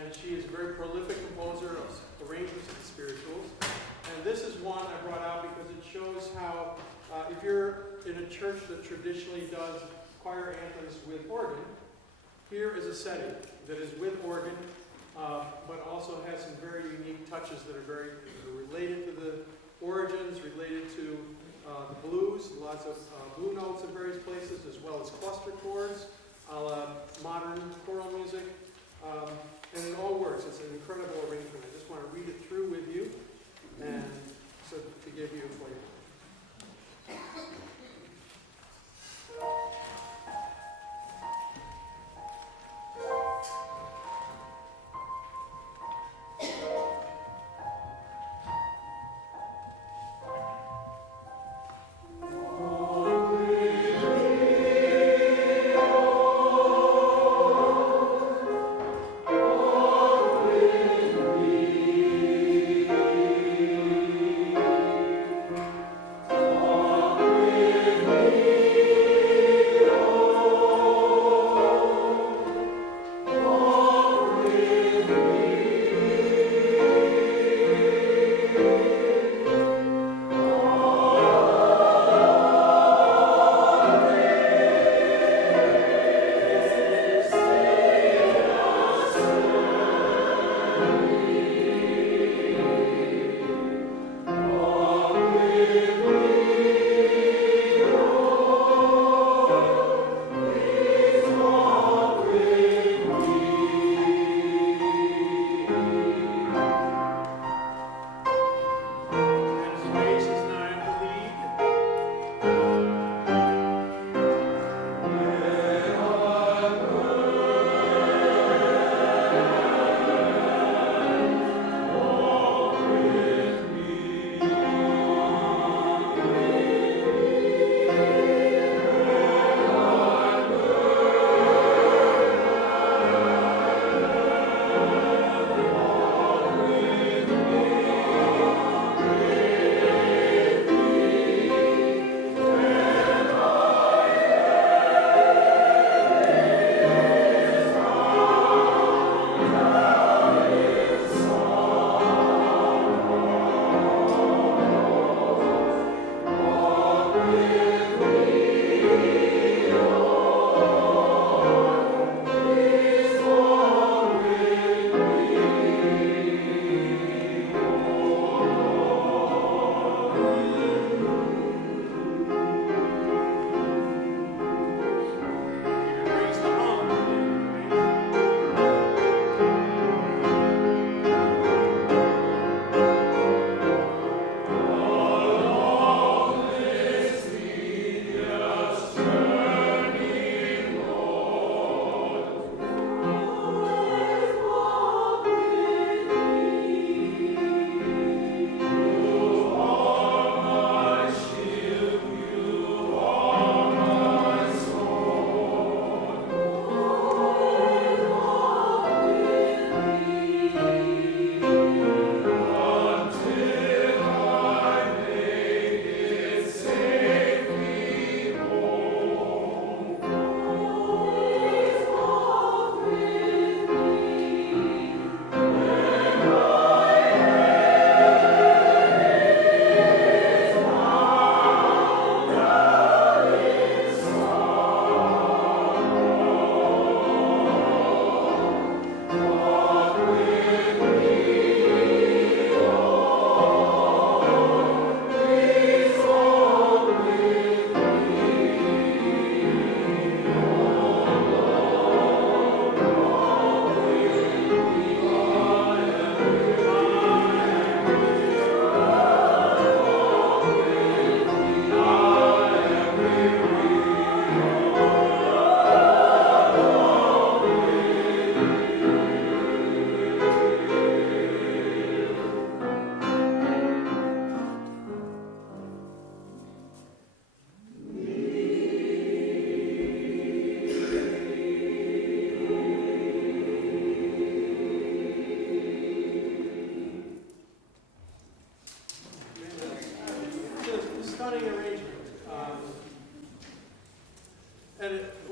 and she is a very prolific composer of arrangements of the spirituals. And this is one I brought out because it shows how, if you're in a church that traditionally does choir anthems with organ, here is a setting that is with organ, but also has some very unique touches that are very related to the origins, related to the blues, lots of blue notes in various places, as well as cluster chords, a la modern choral music, and it all works. It's an incredible arrangement. I just want to read it through with you, and so to give you a flavor.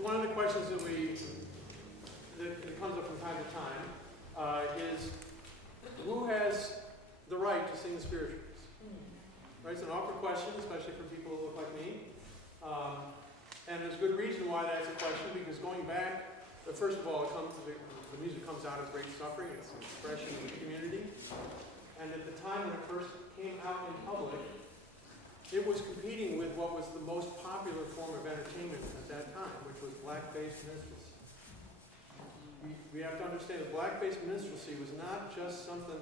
one of the questions that comes up from time to time is who has the right to sing the spirituals? Right, it's an awkward question, especially for people who look like me. And there's good reason why that's a question, because going back, first of all, the music comes out of great suffering. It's an expression of the community. And at the time when it first came out in public, it was competing with what was the most popular form of entertainment at that time, which was black-faced minstrelsy. We have to understand that black-faced minstrelsy was not just something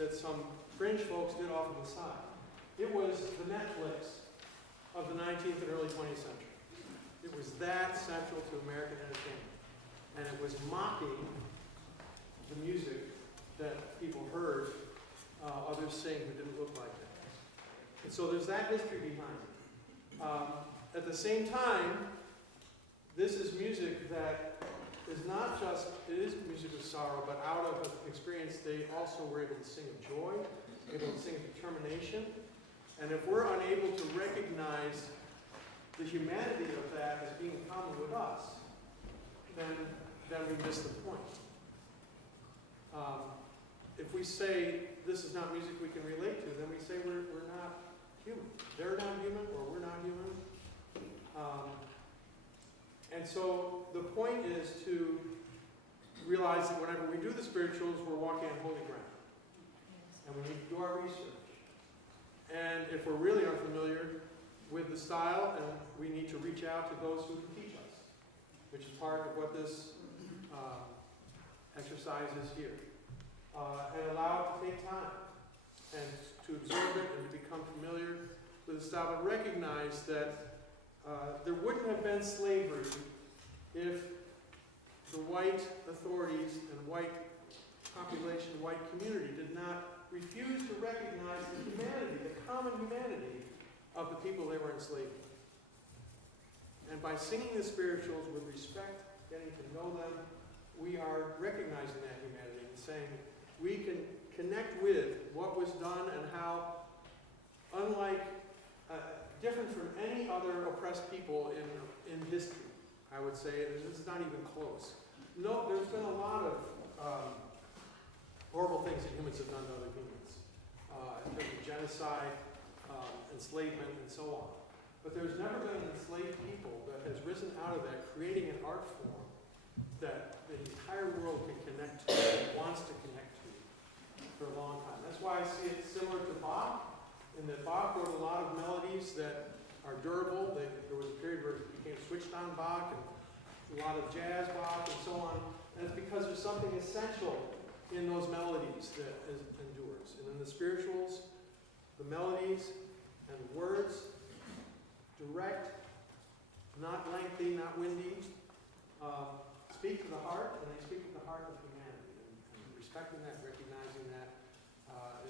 that some fringe folks did off on the side. It was the Netflix of the 19th and early 20th century. It was that central to American entertainment. And it was mocking the music that people heard others sing who didn't look like that. And so there's that history behind it. At the same time, this is music that is not just, it is music of sorrow, but out of an experience they also were able to sing of joy, able to sing of determination. And if we're unable to recognize the humanity of that as being common with us, then we miss the point. If we say this is not music we can relate to, then we say we're not human. They're not human, or we're not human. And so the point is to realize that whenever we do the spirituals, we're walking on holy ground. And we need to do our research. And if we're really unfamiliar with the style, and we need to reach out to those who can teach us, which is part of what this exercise is here. And allow it to take time, and to absorb it, and to become familiar with the style, but recognize that there wouldn't have been slavery if the white authorities and white population, white community did not refuse to recognize the humanity, the common humanity of the people they were enslaving. And by singing the spirituals with respect, getting to know them, we are recognizing that humanity and saying we can connect with what was done and how, unlike, different from any other oppressed people in history, I would say, this is not even close. No, there's been a lot of horrible things that humans have done to other humans, in terms of genocide, enslavement, and so on. But there's never been an enslaved people that has risen out of that, creating an art form that the entire world can connect to, and wants to connect to for a long time. That's why I see it similar to Bach, in that Bach wrote a lot of melodies that are durable. There was a period where it became switched on Bach, and a lot of jazz Bach, and so on. And it's because there's something essential in those melodies that endures. And in the spirituals, the melodies and the words, direct, not lengthy, not windy, speak to the heart, and they speak to the heart of humanity. And respecting that, recognizing that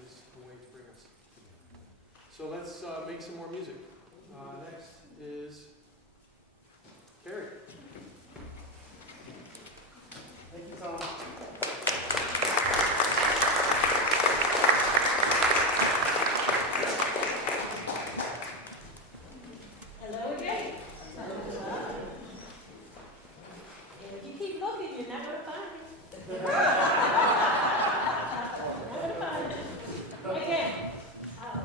is the way to bring us together. So let's make some more music. Next is Carrie. Thank you, Tom. Hello again. If you keep looking, you're not going to find it. Not going to find it. Again,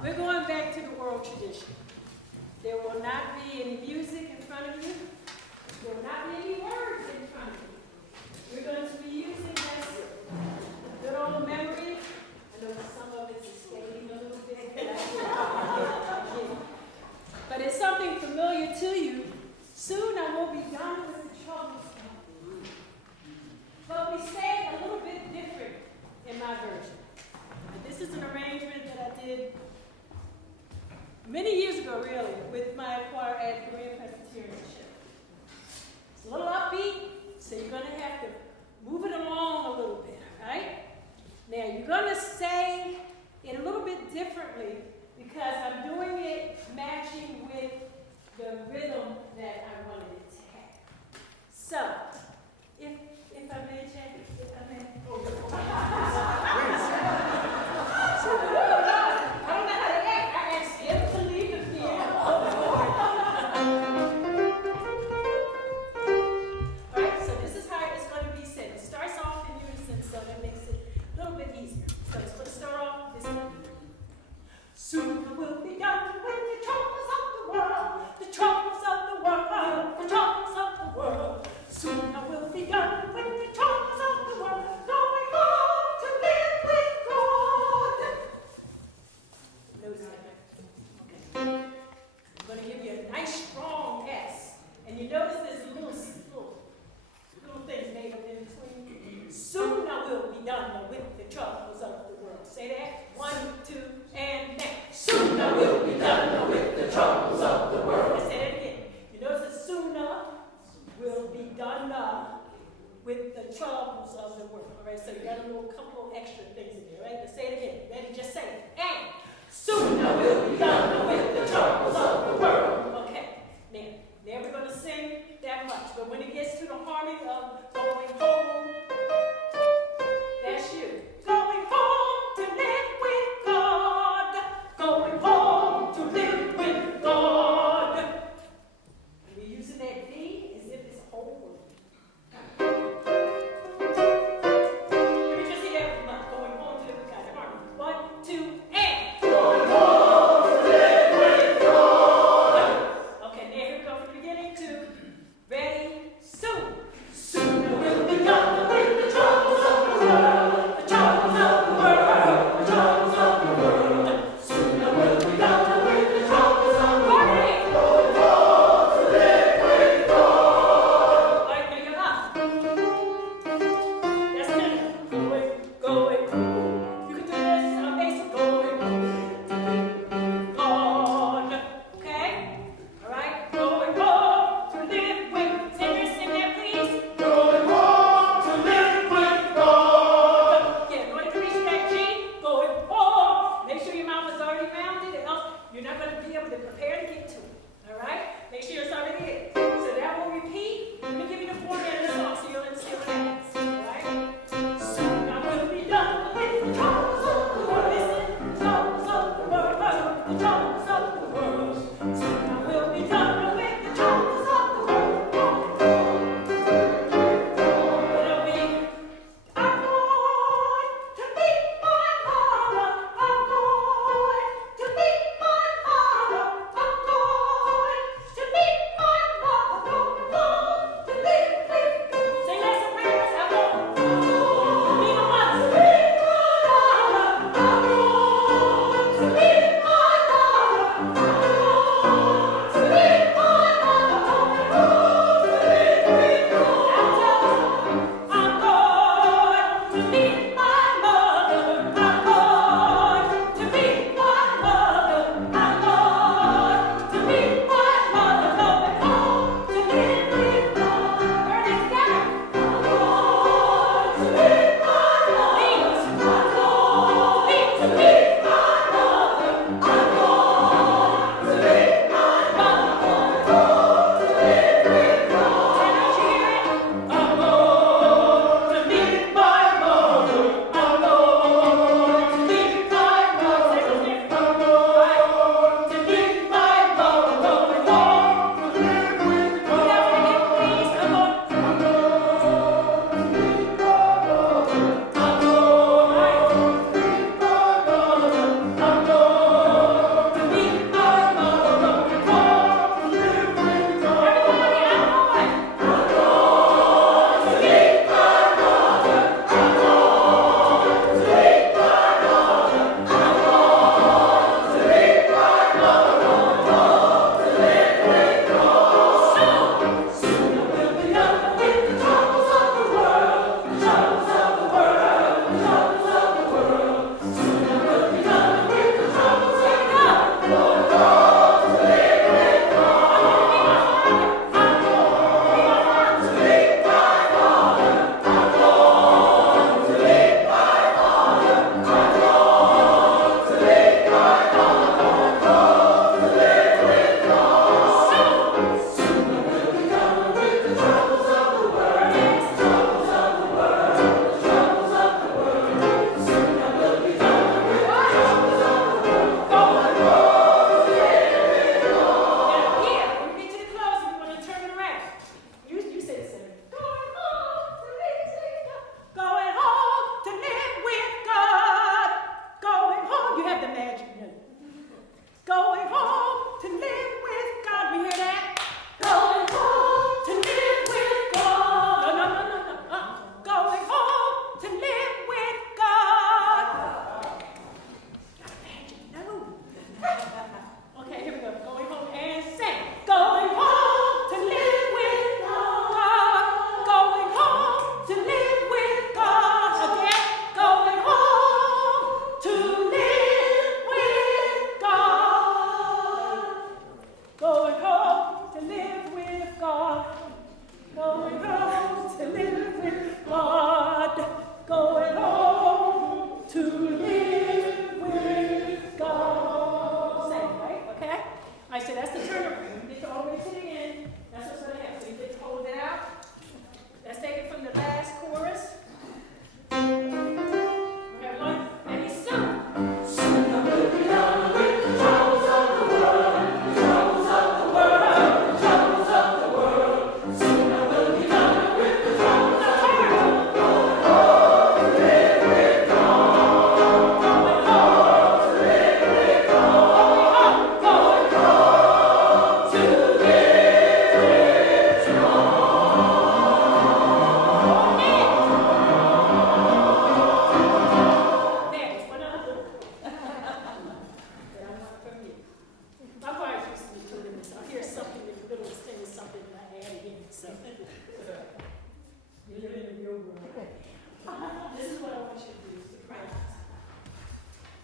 we're going back to the oral tradition. There will not be any music in front of you. There will not be any words in front of you. We're going to be using this good old memory. I know some of it's escaping a little bit. But it's something familiar to you. Soon I will be done with the trouble stuff. But we say it a little bit different in my version. And this is an arrangement that I did many years ago, really, with my choir at Korean Presbyterianship. It's a little upbeat, so you're going to have to move it along a little bit, all right? Now, you're going to say it a little bit differently because I'm doing it matching with the rhythm that I wanted it to have. So, if I may check, if I may. I don't know how to act. I asked him to leave the piano. Soon I will be done with the troubles of the world, going home to live with God. No second. Okay. I'm going to give you a nice strong S. And you notice there's little things made up in between. Soon I will be done with the troubles of the world. Say that. 1, 2, and now. Soon I will be done with the troubles of the world. Let's say that again. You notice that sooner will be done with the troubles of the world. All right, so you got a little couple extra things in there, right? Let's say it again. Ready? Just say it. And soon I will be done with the troubles of the world. Okay. Now we're going to sing that much, but when it gets to the harmony of going home, that's you. Going home to live with God. Going home to live with God. And we're using that V as if it's a whole word. Let me just say that from up. Going home to live with God. Harmony. 1, 2, and. Going home to live with God. Okay, now here we go from the beginning to ready. Soon. Soon I will be gone.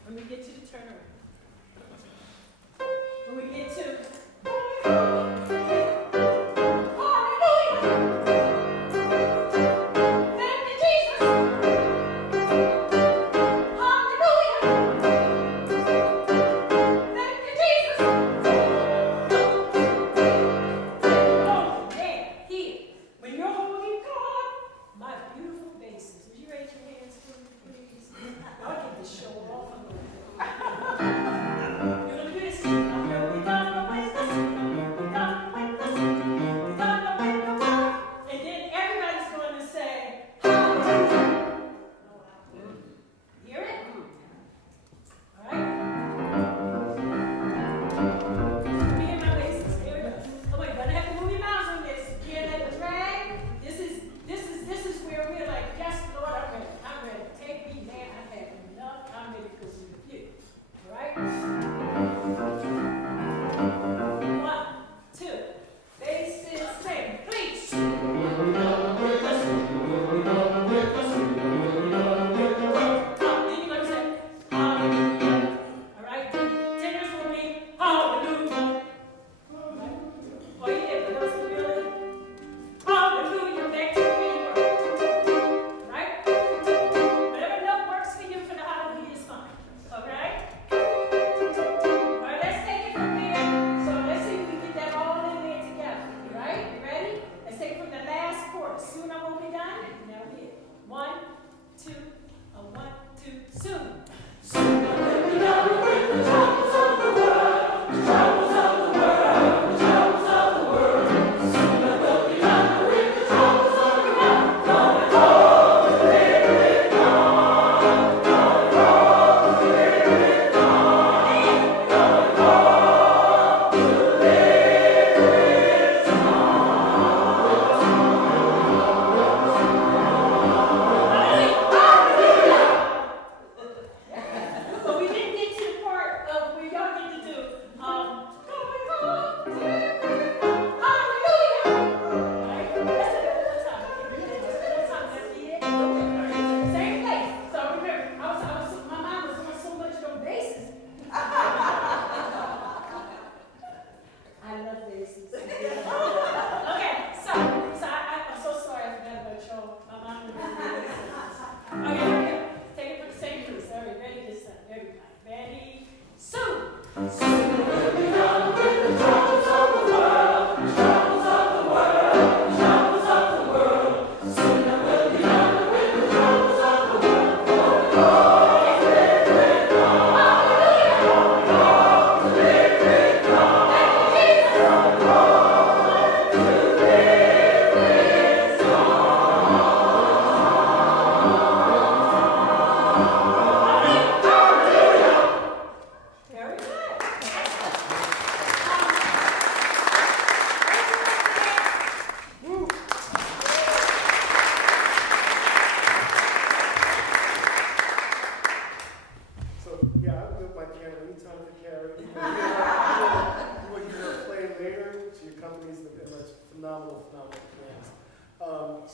when we get to the turnaround. When we get to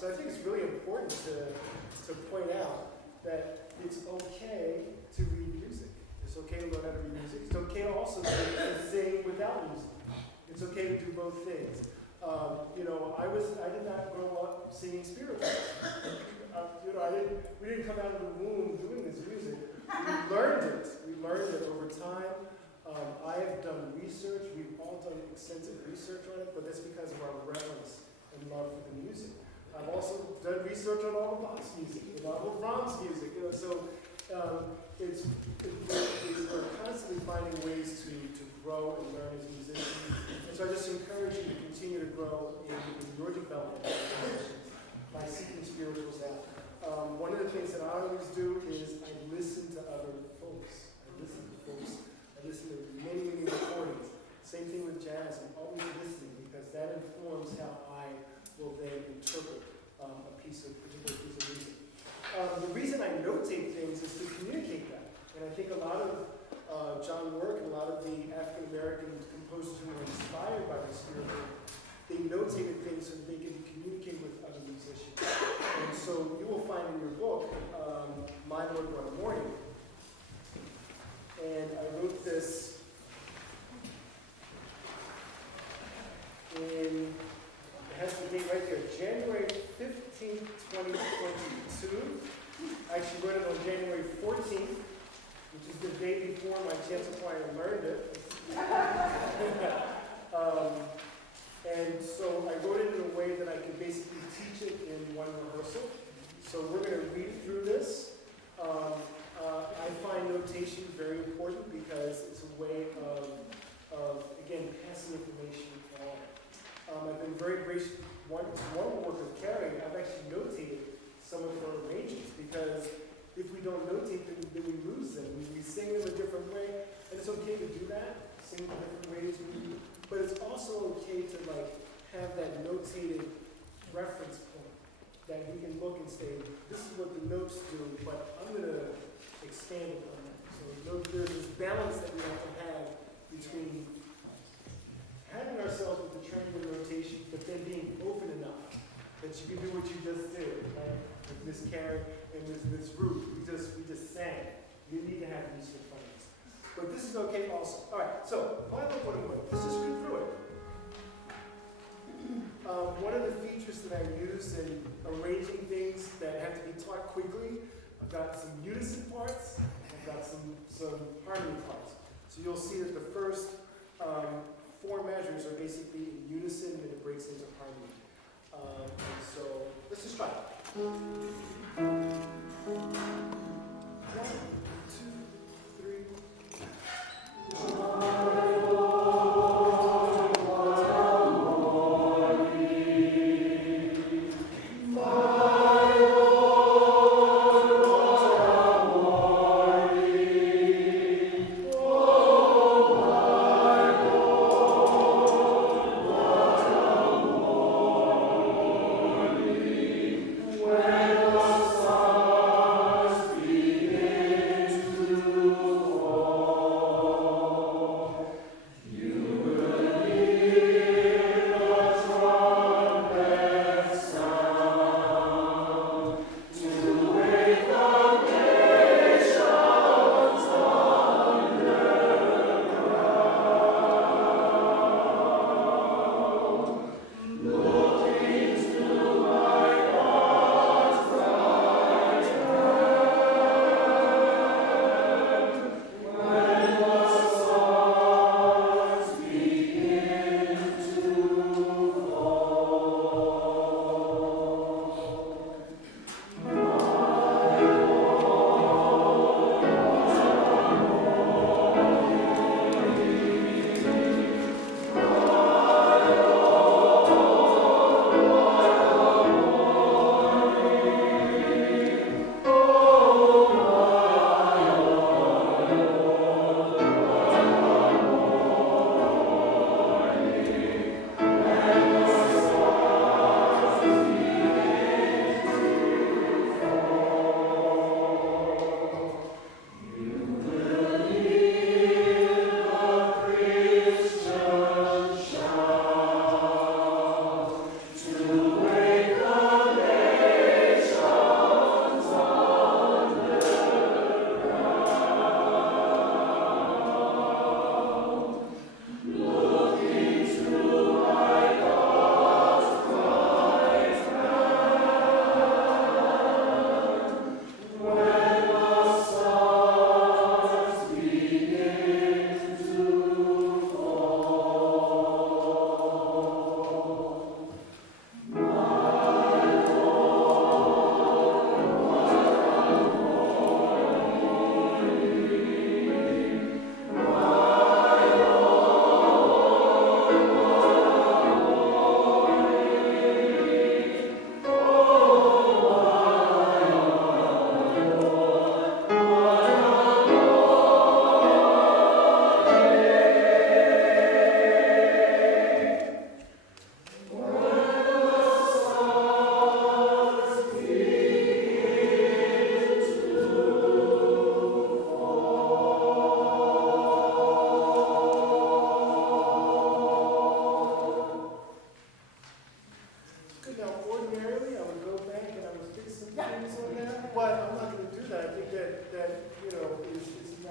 So I think it's really important to point out that it's okay to read music. It's okay to learn how to read music. It's okay to also sing without music. It's okay to do both things. I did not grow up singing spirituals. We didn't come out of the womb doing this music. We learned it. We learned it over time. I have done research. We've all done extensive research on it, but that's because of our reverence and love for the music. I've also done research on all the Bach's music, all the Brahms music. We're constantly finding ways to grow and learn as musicians. And so I just encourage you to continue to grow in your development as musicians by seeking spirituals out. One of the things that I always do is I listen to other folks. I listen to many, many recordings. Same thing with jazz. I'm always listening because that informs how I will then interpret a particular piece of music. The reason I notate things is to communicate that. And I think a lot of John Work and a lot of the African American composers who were inspired by the spiritual, they notated things so that they could communicate with other musicians. And so you will find in your book, My Lord, What a Morning, And I wrote this it has the date right there, January 15th, 2022. I actually wrote it on January 14th, which is the day before my chancel choir learned it. And so I wrote it in a way that I could basically teach it in one rehearsal. So we're going to read through this. I find notation very important because it's a way of again, passing information on. I've been very gracious. One work with Carrie, I've actually notated some of her arrangements because if we don't notate them, then we lose them. We sing them a different way, and it's okay to do that, sing them different ways. But it's also okay to have that notated reference point that we can look and say, this is what the notes do, but I'm going to expand upon that. So there's this balance that we have to have between having ourselves with the training and notation, but then being open enough that you can do what you just did, right? With Miss Carrie and with Miss Ruth. We just sang. You need to have these funnies. But this is okay also. All right, so let's just read through it. One of the features that I use in arranging things that have to be taught quickly, I've got some unison parts, I've got some harmony parts. So you'll see that the first 4 measures are basically in unison and it breaks into harmony. So let's just try it. 1, 2, 3.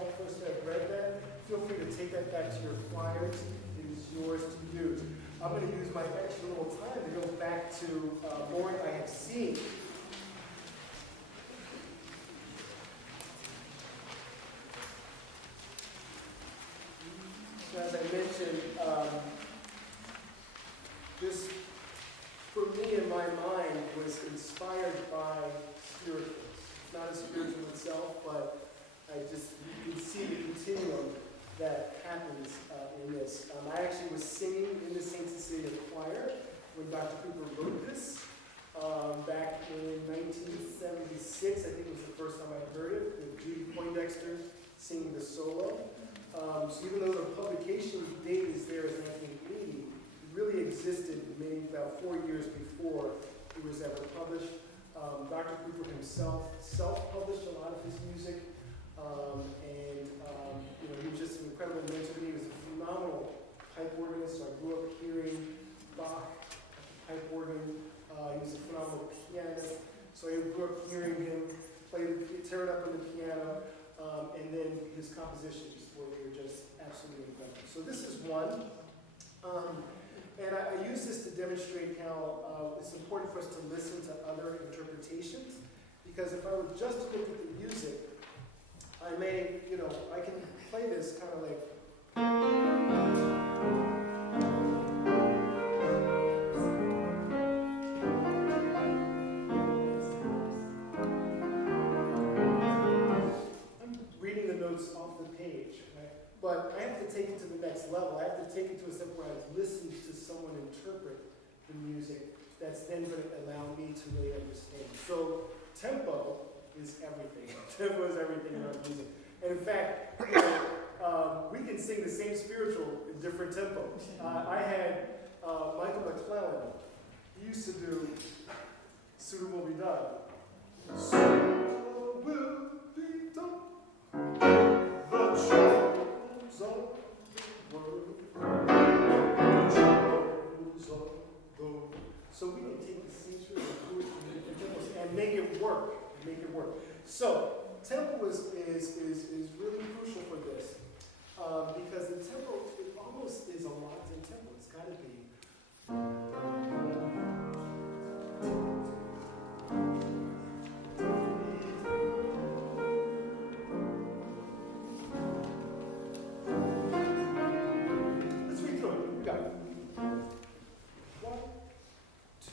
yourself first to have read that, feel free to take that back to your choirs. It is yours to use. I'm going to use my extra little time to go back to Lord, I Have Seen. So as I mentioned, this, for me in my mind, was inspired by spirituals. It's not a spiritual itself, but you can see the continuum that happens in this. I actually was singing in the Saint Cecilia choir when Dr. Cooper wrote this back in 1976. I think it was the first time I heard it, with Judy Poindexter singing the solo. So even though the publication date is there as 1980, it really existed about 4 years before it was ever published. Dr. Cooper himself self-published a lot of his music, and he was just an incredible mentor to me. He was a phenomenal pipe organist. So I grew up hearing Bach pipe organ. He was a phenomenal pianist. So I grew up hearing him tear it up on the piano, and then his compositions were just absolutely incredible. So this is one. And I use this to demonstrate how it's important for us to listen to other interpretations, because if I were just to look at the music, I may, I can play this kind of like. I'm reading the notes off the page, right? But I have to take it to the next level. I have to take it to a step where I listen to someone interpret the music that's then going to allow me to really understand. So tempo is everything. Tempo is everything in our music. And in fact, we can sing the same spiritual in different tempos. I had Michael McClellan. He used to do "So Will Be Done." So will be done. The troubles of the world. So we can take the same spiritual and make it work. So tempo is really crucial for this, because the tempo, it almost is a lot in tempo. It's got to be. Let's read through it. We got it. 1, 2.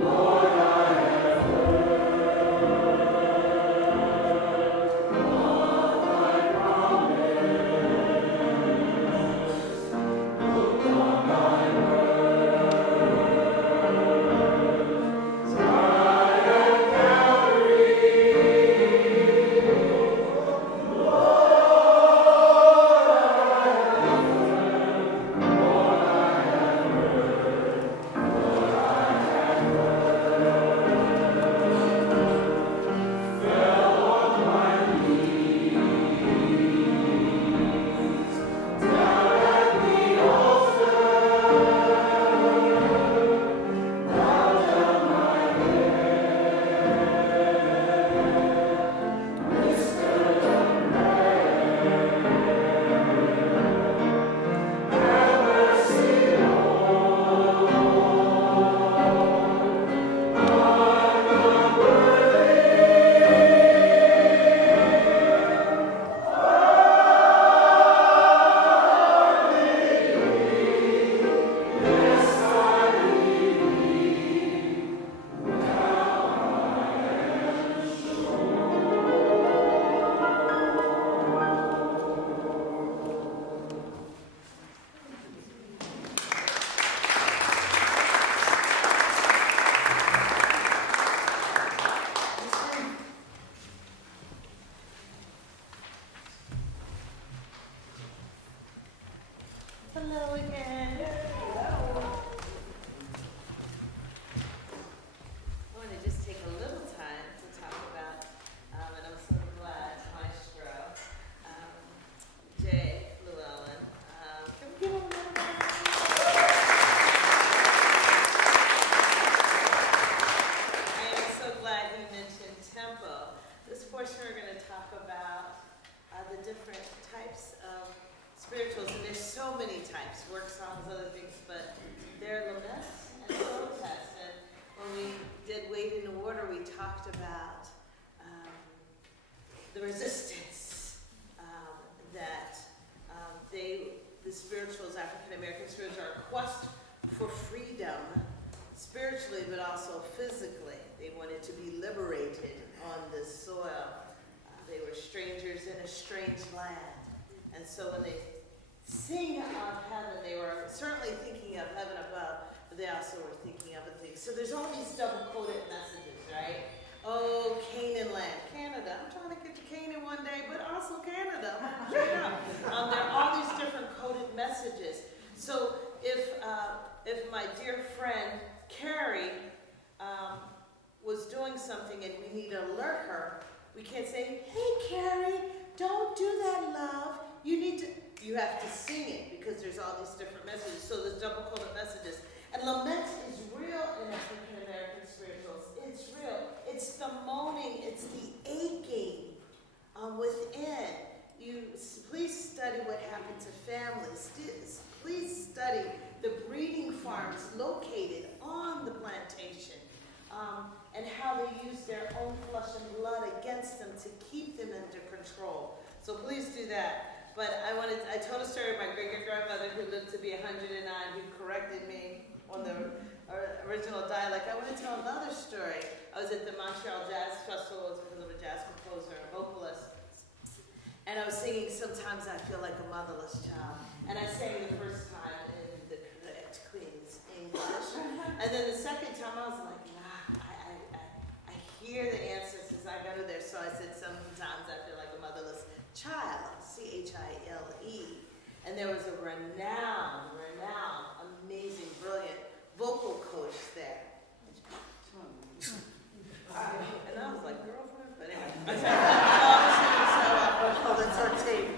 Lord, morning. I want to just take a little time to talk about, and I'm so glad, Maestro, Fluellen. Can we give him a little round? I am so glad he mentioned tempo. This portion we're going to talk about the different types of spirituals, and there's so many types, work songs, other things, but there are laments and protests. And when we did Wade in the Water, we talked about the resistance that the spirituals, African American spirituals, are a quest for freedom spiritually, but also physically. They wanted to be liberated on this soil. They were strangers in a strange land. And so when they sing of heaven, they were certainly thinking of heaven above, but they also were thinking of other things. So there's all these double-coded messages, right? Oh, Canaan land, Canada. I'm trying to get to Canaan one day, but also Canada. Straight up. There are all these different coded messages. So if my dear friend Carrie was doing something and we need to alert her, we can't say, "Hey, Carrie, don't do that, love." You have to sing it because there's all these different messages. So there's double-coded messages. And lament is real in African American spirituals. It's real. It's the moaning. It's the aching within. Please study what happened to families. Please study the breeding farms located on the plantation. And how they use their own flesh and blood against them to keep them under control. So please do that. But I told a story of my great-grandmother who lived to be 109, who corrected me on the original dialect. I want to tell another story. I was at the Montreal Jazz Festival because I'm a jazz composer and a vocalist. And I was singing Sometimes I Feel Like a Motherless Child. And I sang the first time in the correct Queen's English. And then the second time I was like, I hear the ancestors, I go to there. So I said, sometimes I feel like a motherless child, Chile. And there was a renowned, amazing, brilliant vocal coach there. And I was like, girlfriend? But anyway. That's our tape.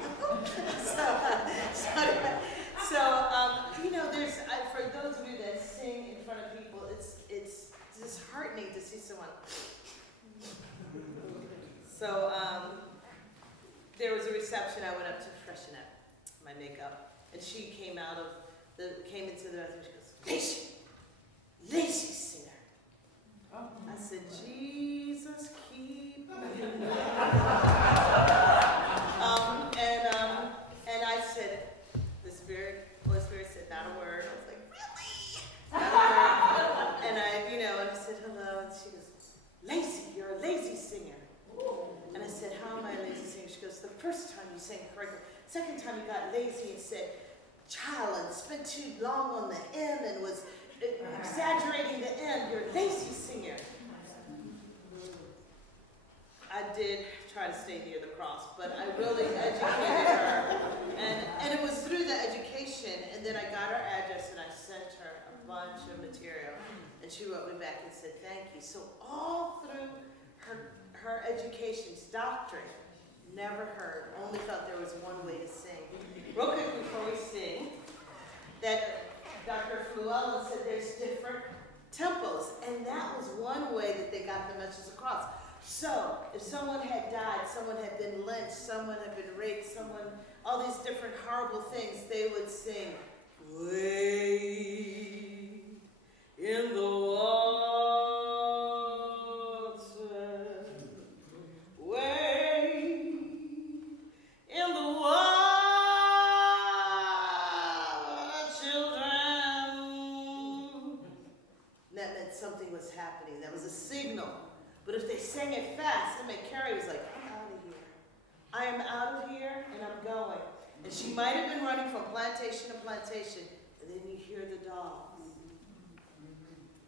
There's, for those of you that sing in front of people, it's disheartening to see someone. So there was a reception. I went up to freshen up my makeup, and she came into the bathroom. She goes, lazy singer. I said, Jesus, keep me. And I said, Holy Spirit said, not a word. I was like, really? Not a word. And I said, hello. And she goes, lazy, you're a lazy singer. And I said, how am I a lazy singer? She goes, the first time you sang correctly. Second time you got lazy and said, child, and spent too long on the end and was exaggerating the end. You're a lazy singer. I did try to stay near the cross, but I really educated her. And it was through the education, and then I got her address and I sent her a bunch of material. And she wrote me back and said, thank you. So all through her education's doctrine, never heard, only thought there was one way to sing. Real quick before we sing, that Dr. Fluellen said there's different tempos, and that was one way that they got the message across. So, if someone had died, someone had been lynched, someone had been raped, all these different horrible things, they would sing, wade in the water, wade in the water, children. That meant something was happening. That was a signal. But if they sang it fast, it meant Carrie was like, I'm out of here. I am out of here and I'm going. And she might have been running from plantation to plantation, and then you hear the dogs.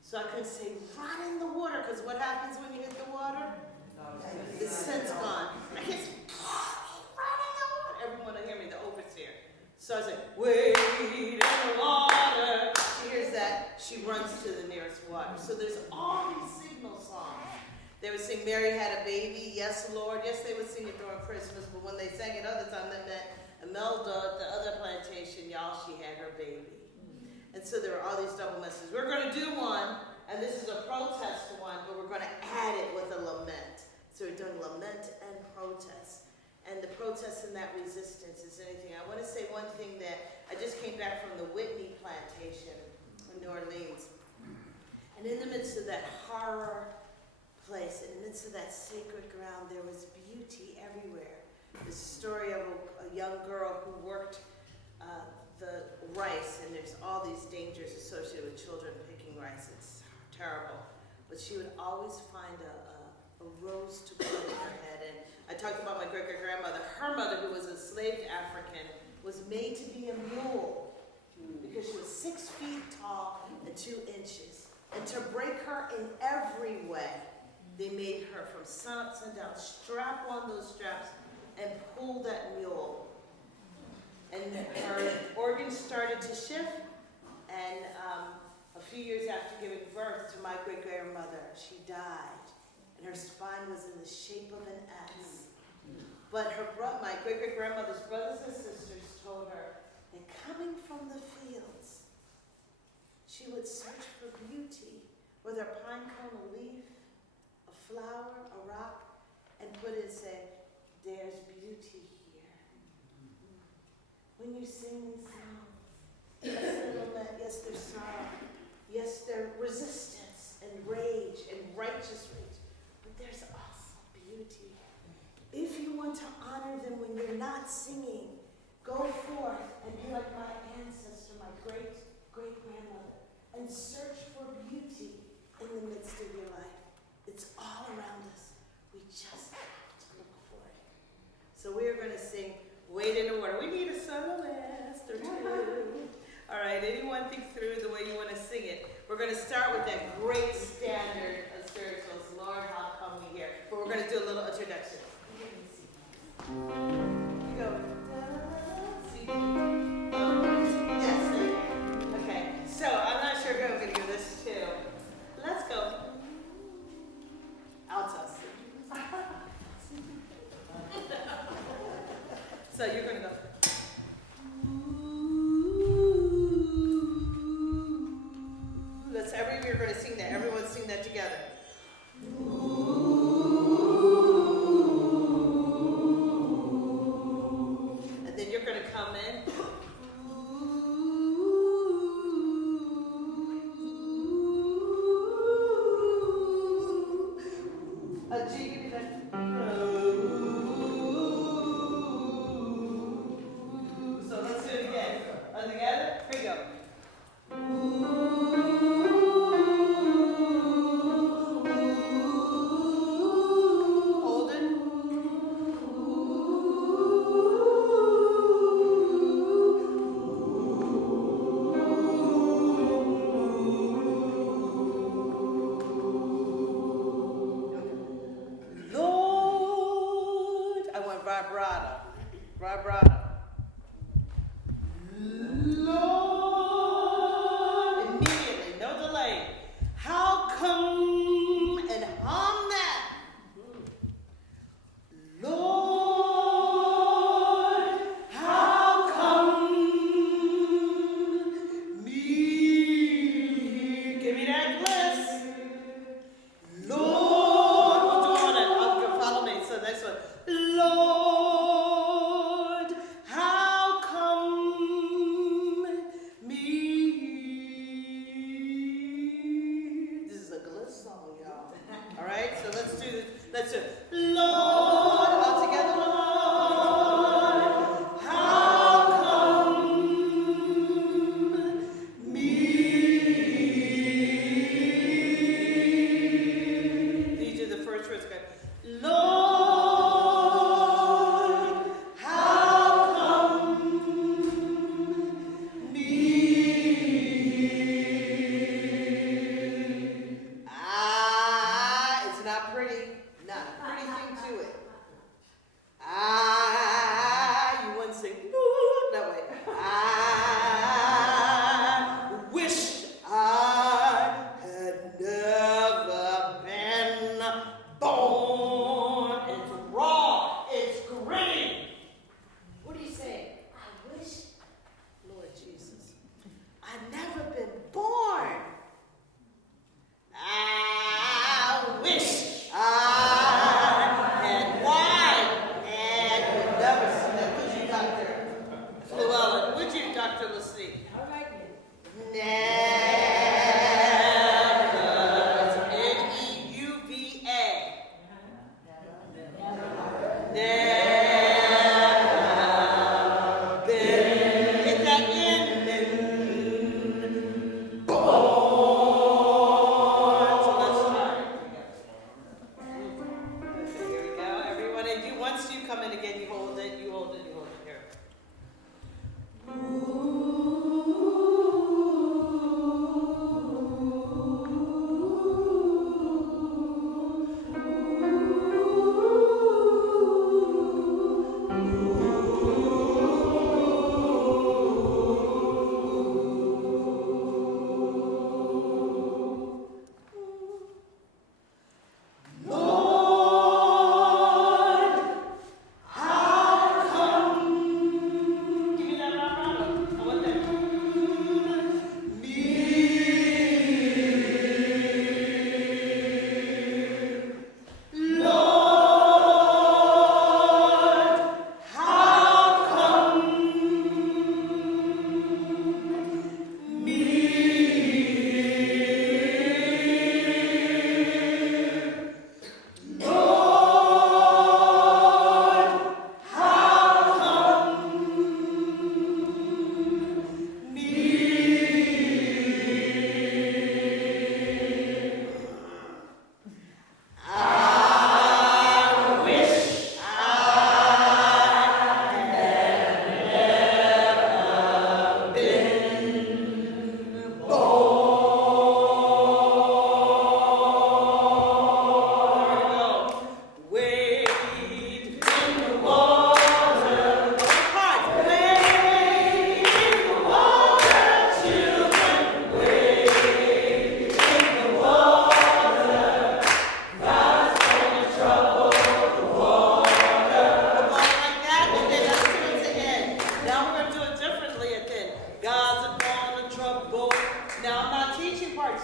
So I could say, run in the water, because what happens when you hit the water? The scent's gone. I can't say, run in the water. Everyone will hear me, the overseer. So So I was like, wade in the water. She hears that, she runs to the nearest water. So there's all these signal songs. They would sing Mary Had a Baby, Yes Lord. Yes, they would sing it during Christmas, but when they sang it other time, that meant Imelda, the other plantation, y'all, she had her baby. And so there were all these double messages. We're going to do one, and this is a protest one, but we're going to add it with a lament. So we're doing lament and protest. And the protest and that resistance is anything. I want to say one thing that I just came back from the Whitney plantation in New Orleans. And in the midst of that horror place, in the midst of that sacred ground, there was beauty everywhere. There's a story of a young girl who worked the rice, and there's all these dangers associated with children picking rice. It's terrible. But she would always find a rose to put in her head. And I talked about my great-great-grandmother. Her mother, who was a enslaved African, was made to be a mule because she was 6 feet tall and 2 inches. And to break her in every way, they made her from sun up, sundown, strap on those straps and pull that mule. And her organs started to shift, and a few years after giving birth to my great-grandmother, she died, and her spine was in the shape of an S. But my great-great-grandmother's brothers and sisters told her that coming from the fields, she would search for beauty, whether a pine cone, a leaf, a flower, a rock, and put it and say, there's beauty here. When you sing these songs, yes, there's lament, yes, there's sorrow, yes, there's resistance and rage and righteous rage, but there's also beauty. If you want to honor them when you're not singing, go forth and be like my ancestor, my great-great-grandmother, and search for beauty in the midst of your life. It's all around us. We just have to look for it. So we are going to sing Wade in the Water. We need a soloist or two. All right, anyone think through the way you want to sing it? We're going to start with that great standard of spirituals, Lord, how come we here? But we're going to do a little introduction. You go. Yes. Okay. So I'm not sure who I'm going to give this to. Let's go. Altos. So you're going to go. We're going to sing that. Everyone sing that together. And then you're going to come in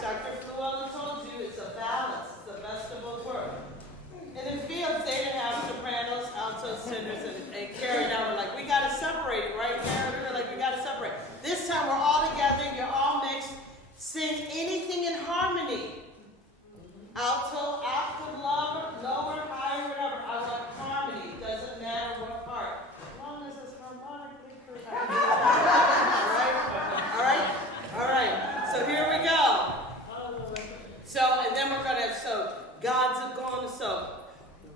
Dr. Fluellen told you, it's a balance. It's the best of both worlds. And in fields, they didn't have sopranos, altos, tenors, and Carrie. Now we're like, we got to separate it, right, Carrie? We're like, we got to separate. This time we're all together, you're all mixed. Sing anything in harmony. Alto, octave, lower, higher, whatever. I want harmony. Doesn't matter what part. As long as it's harmonically correct. All right. So here we go. So, and then we're going to, so God's going to, so,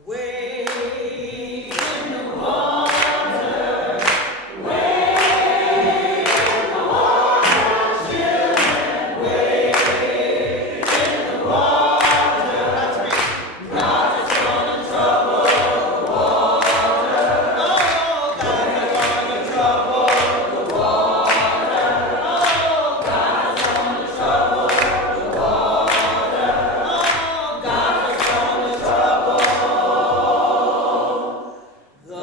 wade in the water, wade in the water, children, wade in the water. That's right. God is going to trouble the water. Oh, God is going to trouble the water. Oh, God is going to trouble the water. Oh, God is going to trouble the.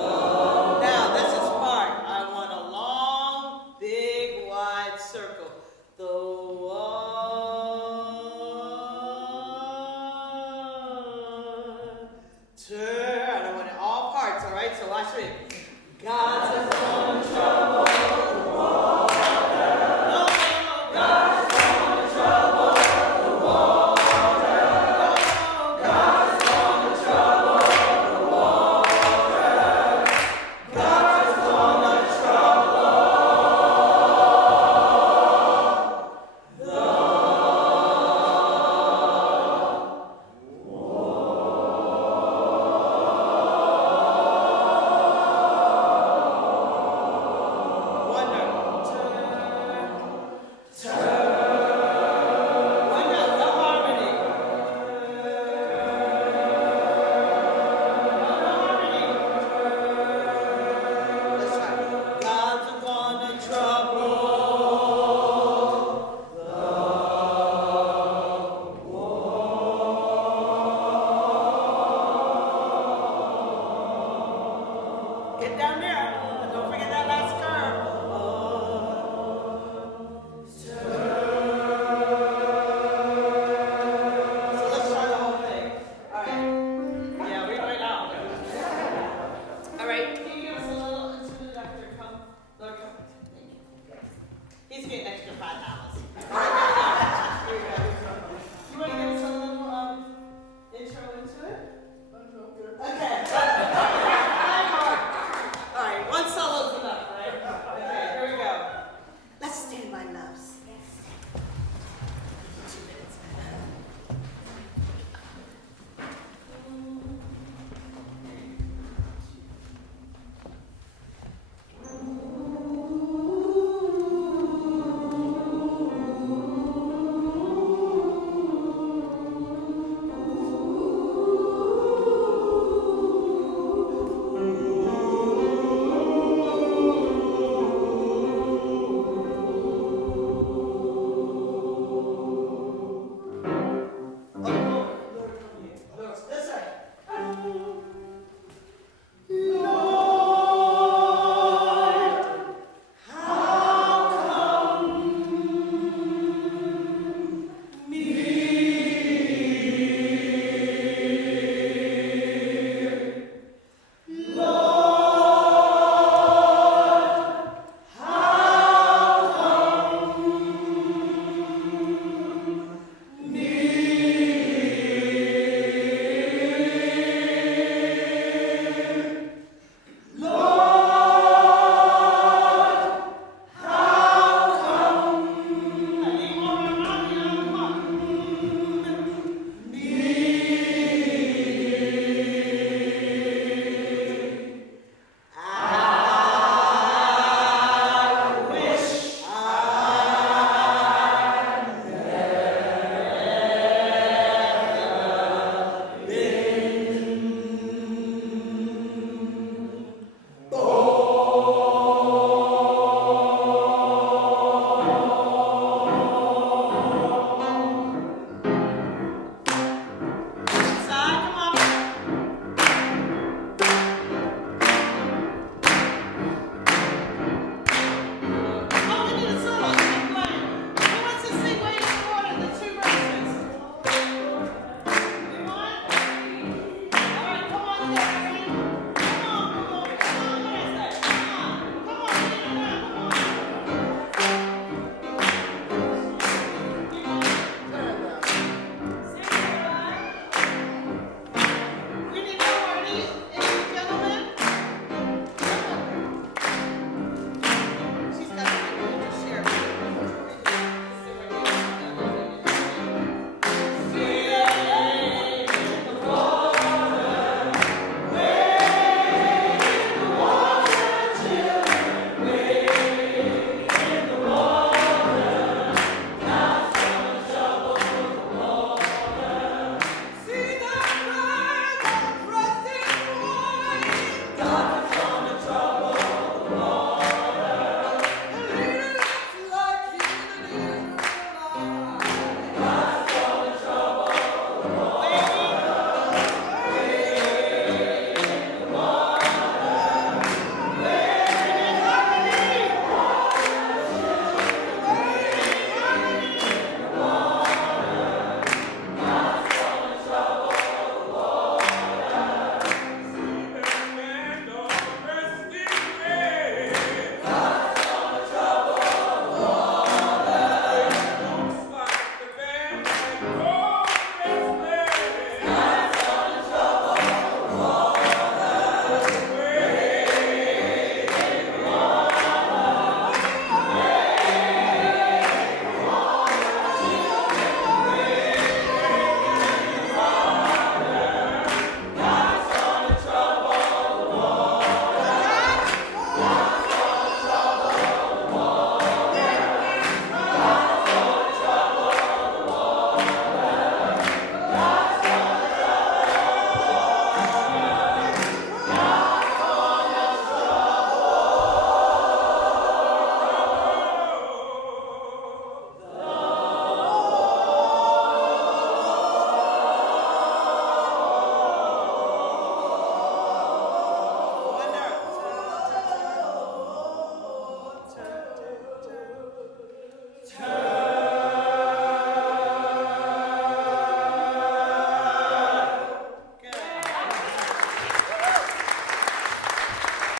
Now, this is smart. I want a long, big, wide circle. The water. I want it all parts, all right? So watch me. God is going to trouble the water. Oh, God is going to trouble the water. Oh, God is going to trouble the water. God is going to trouble wonder. Wonder, no harmony. Let's try. God's gonna trouble get down there. Don't forget that last curve. So let's try the whole thing. All right. Yeah, we're right out. All right. Can you give us a little instrument, Doctor? Come. Lord, come. Thank you. He's getting extra $5.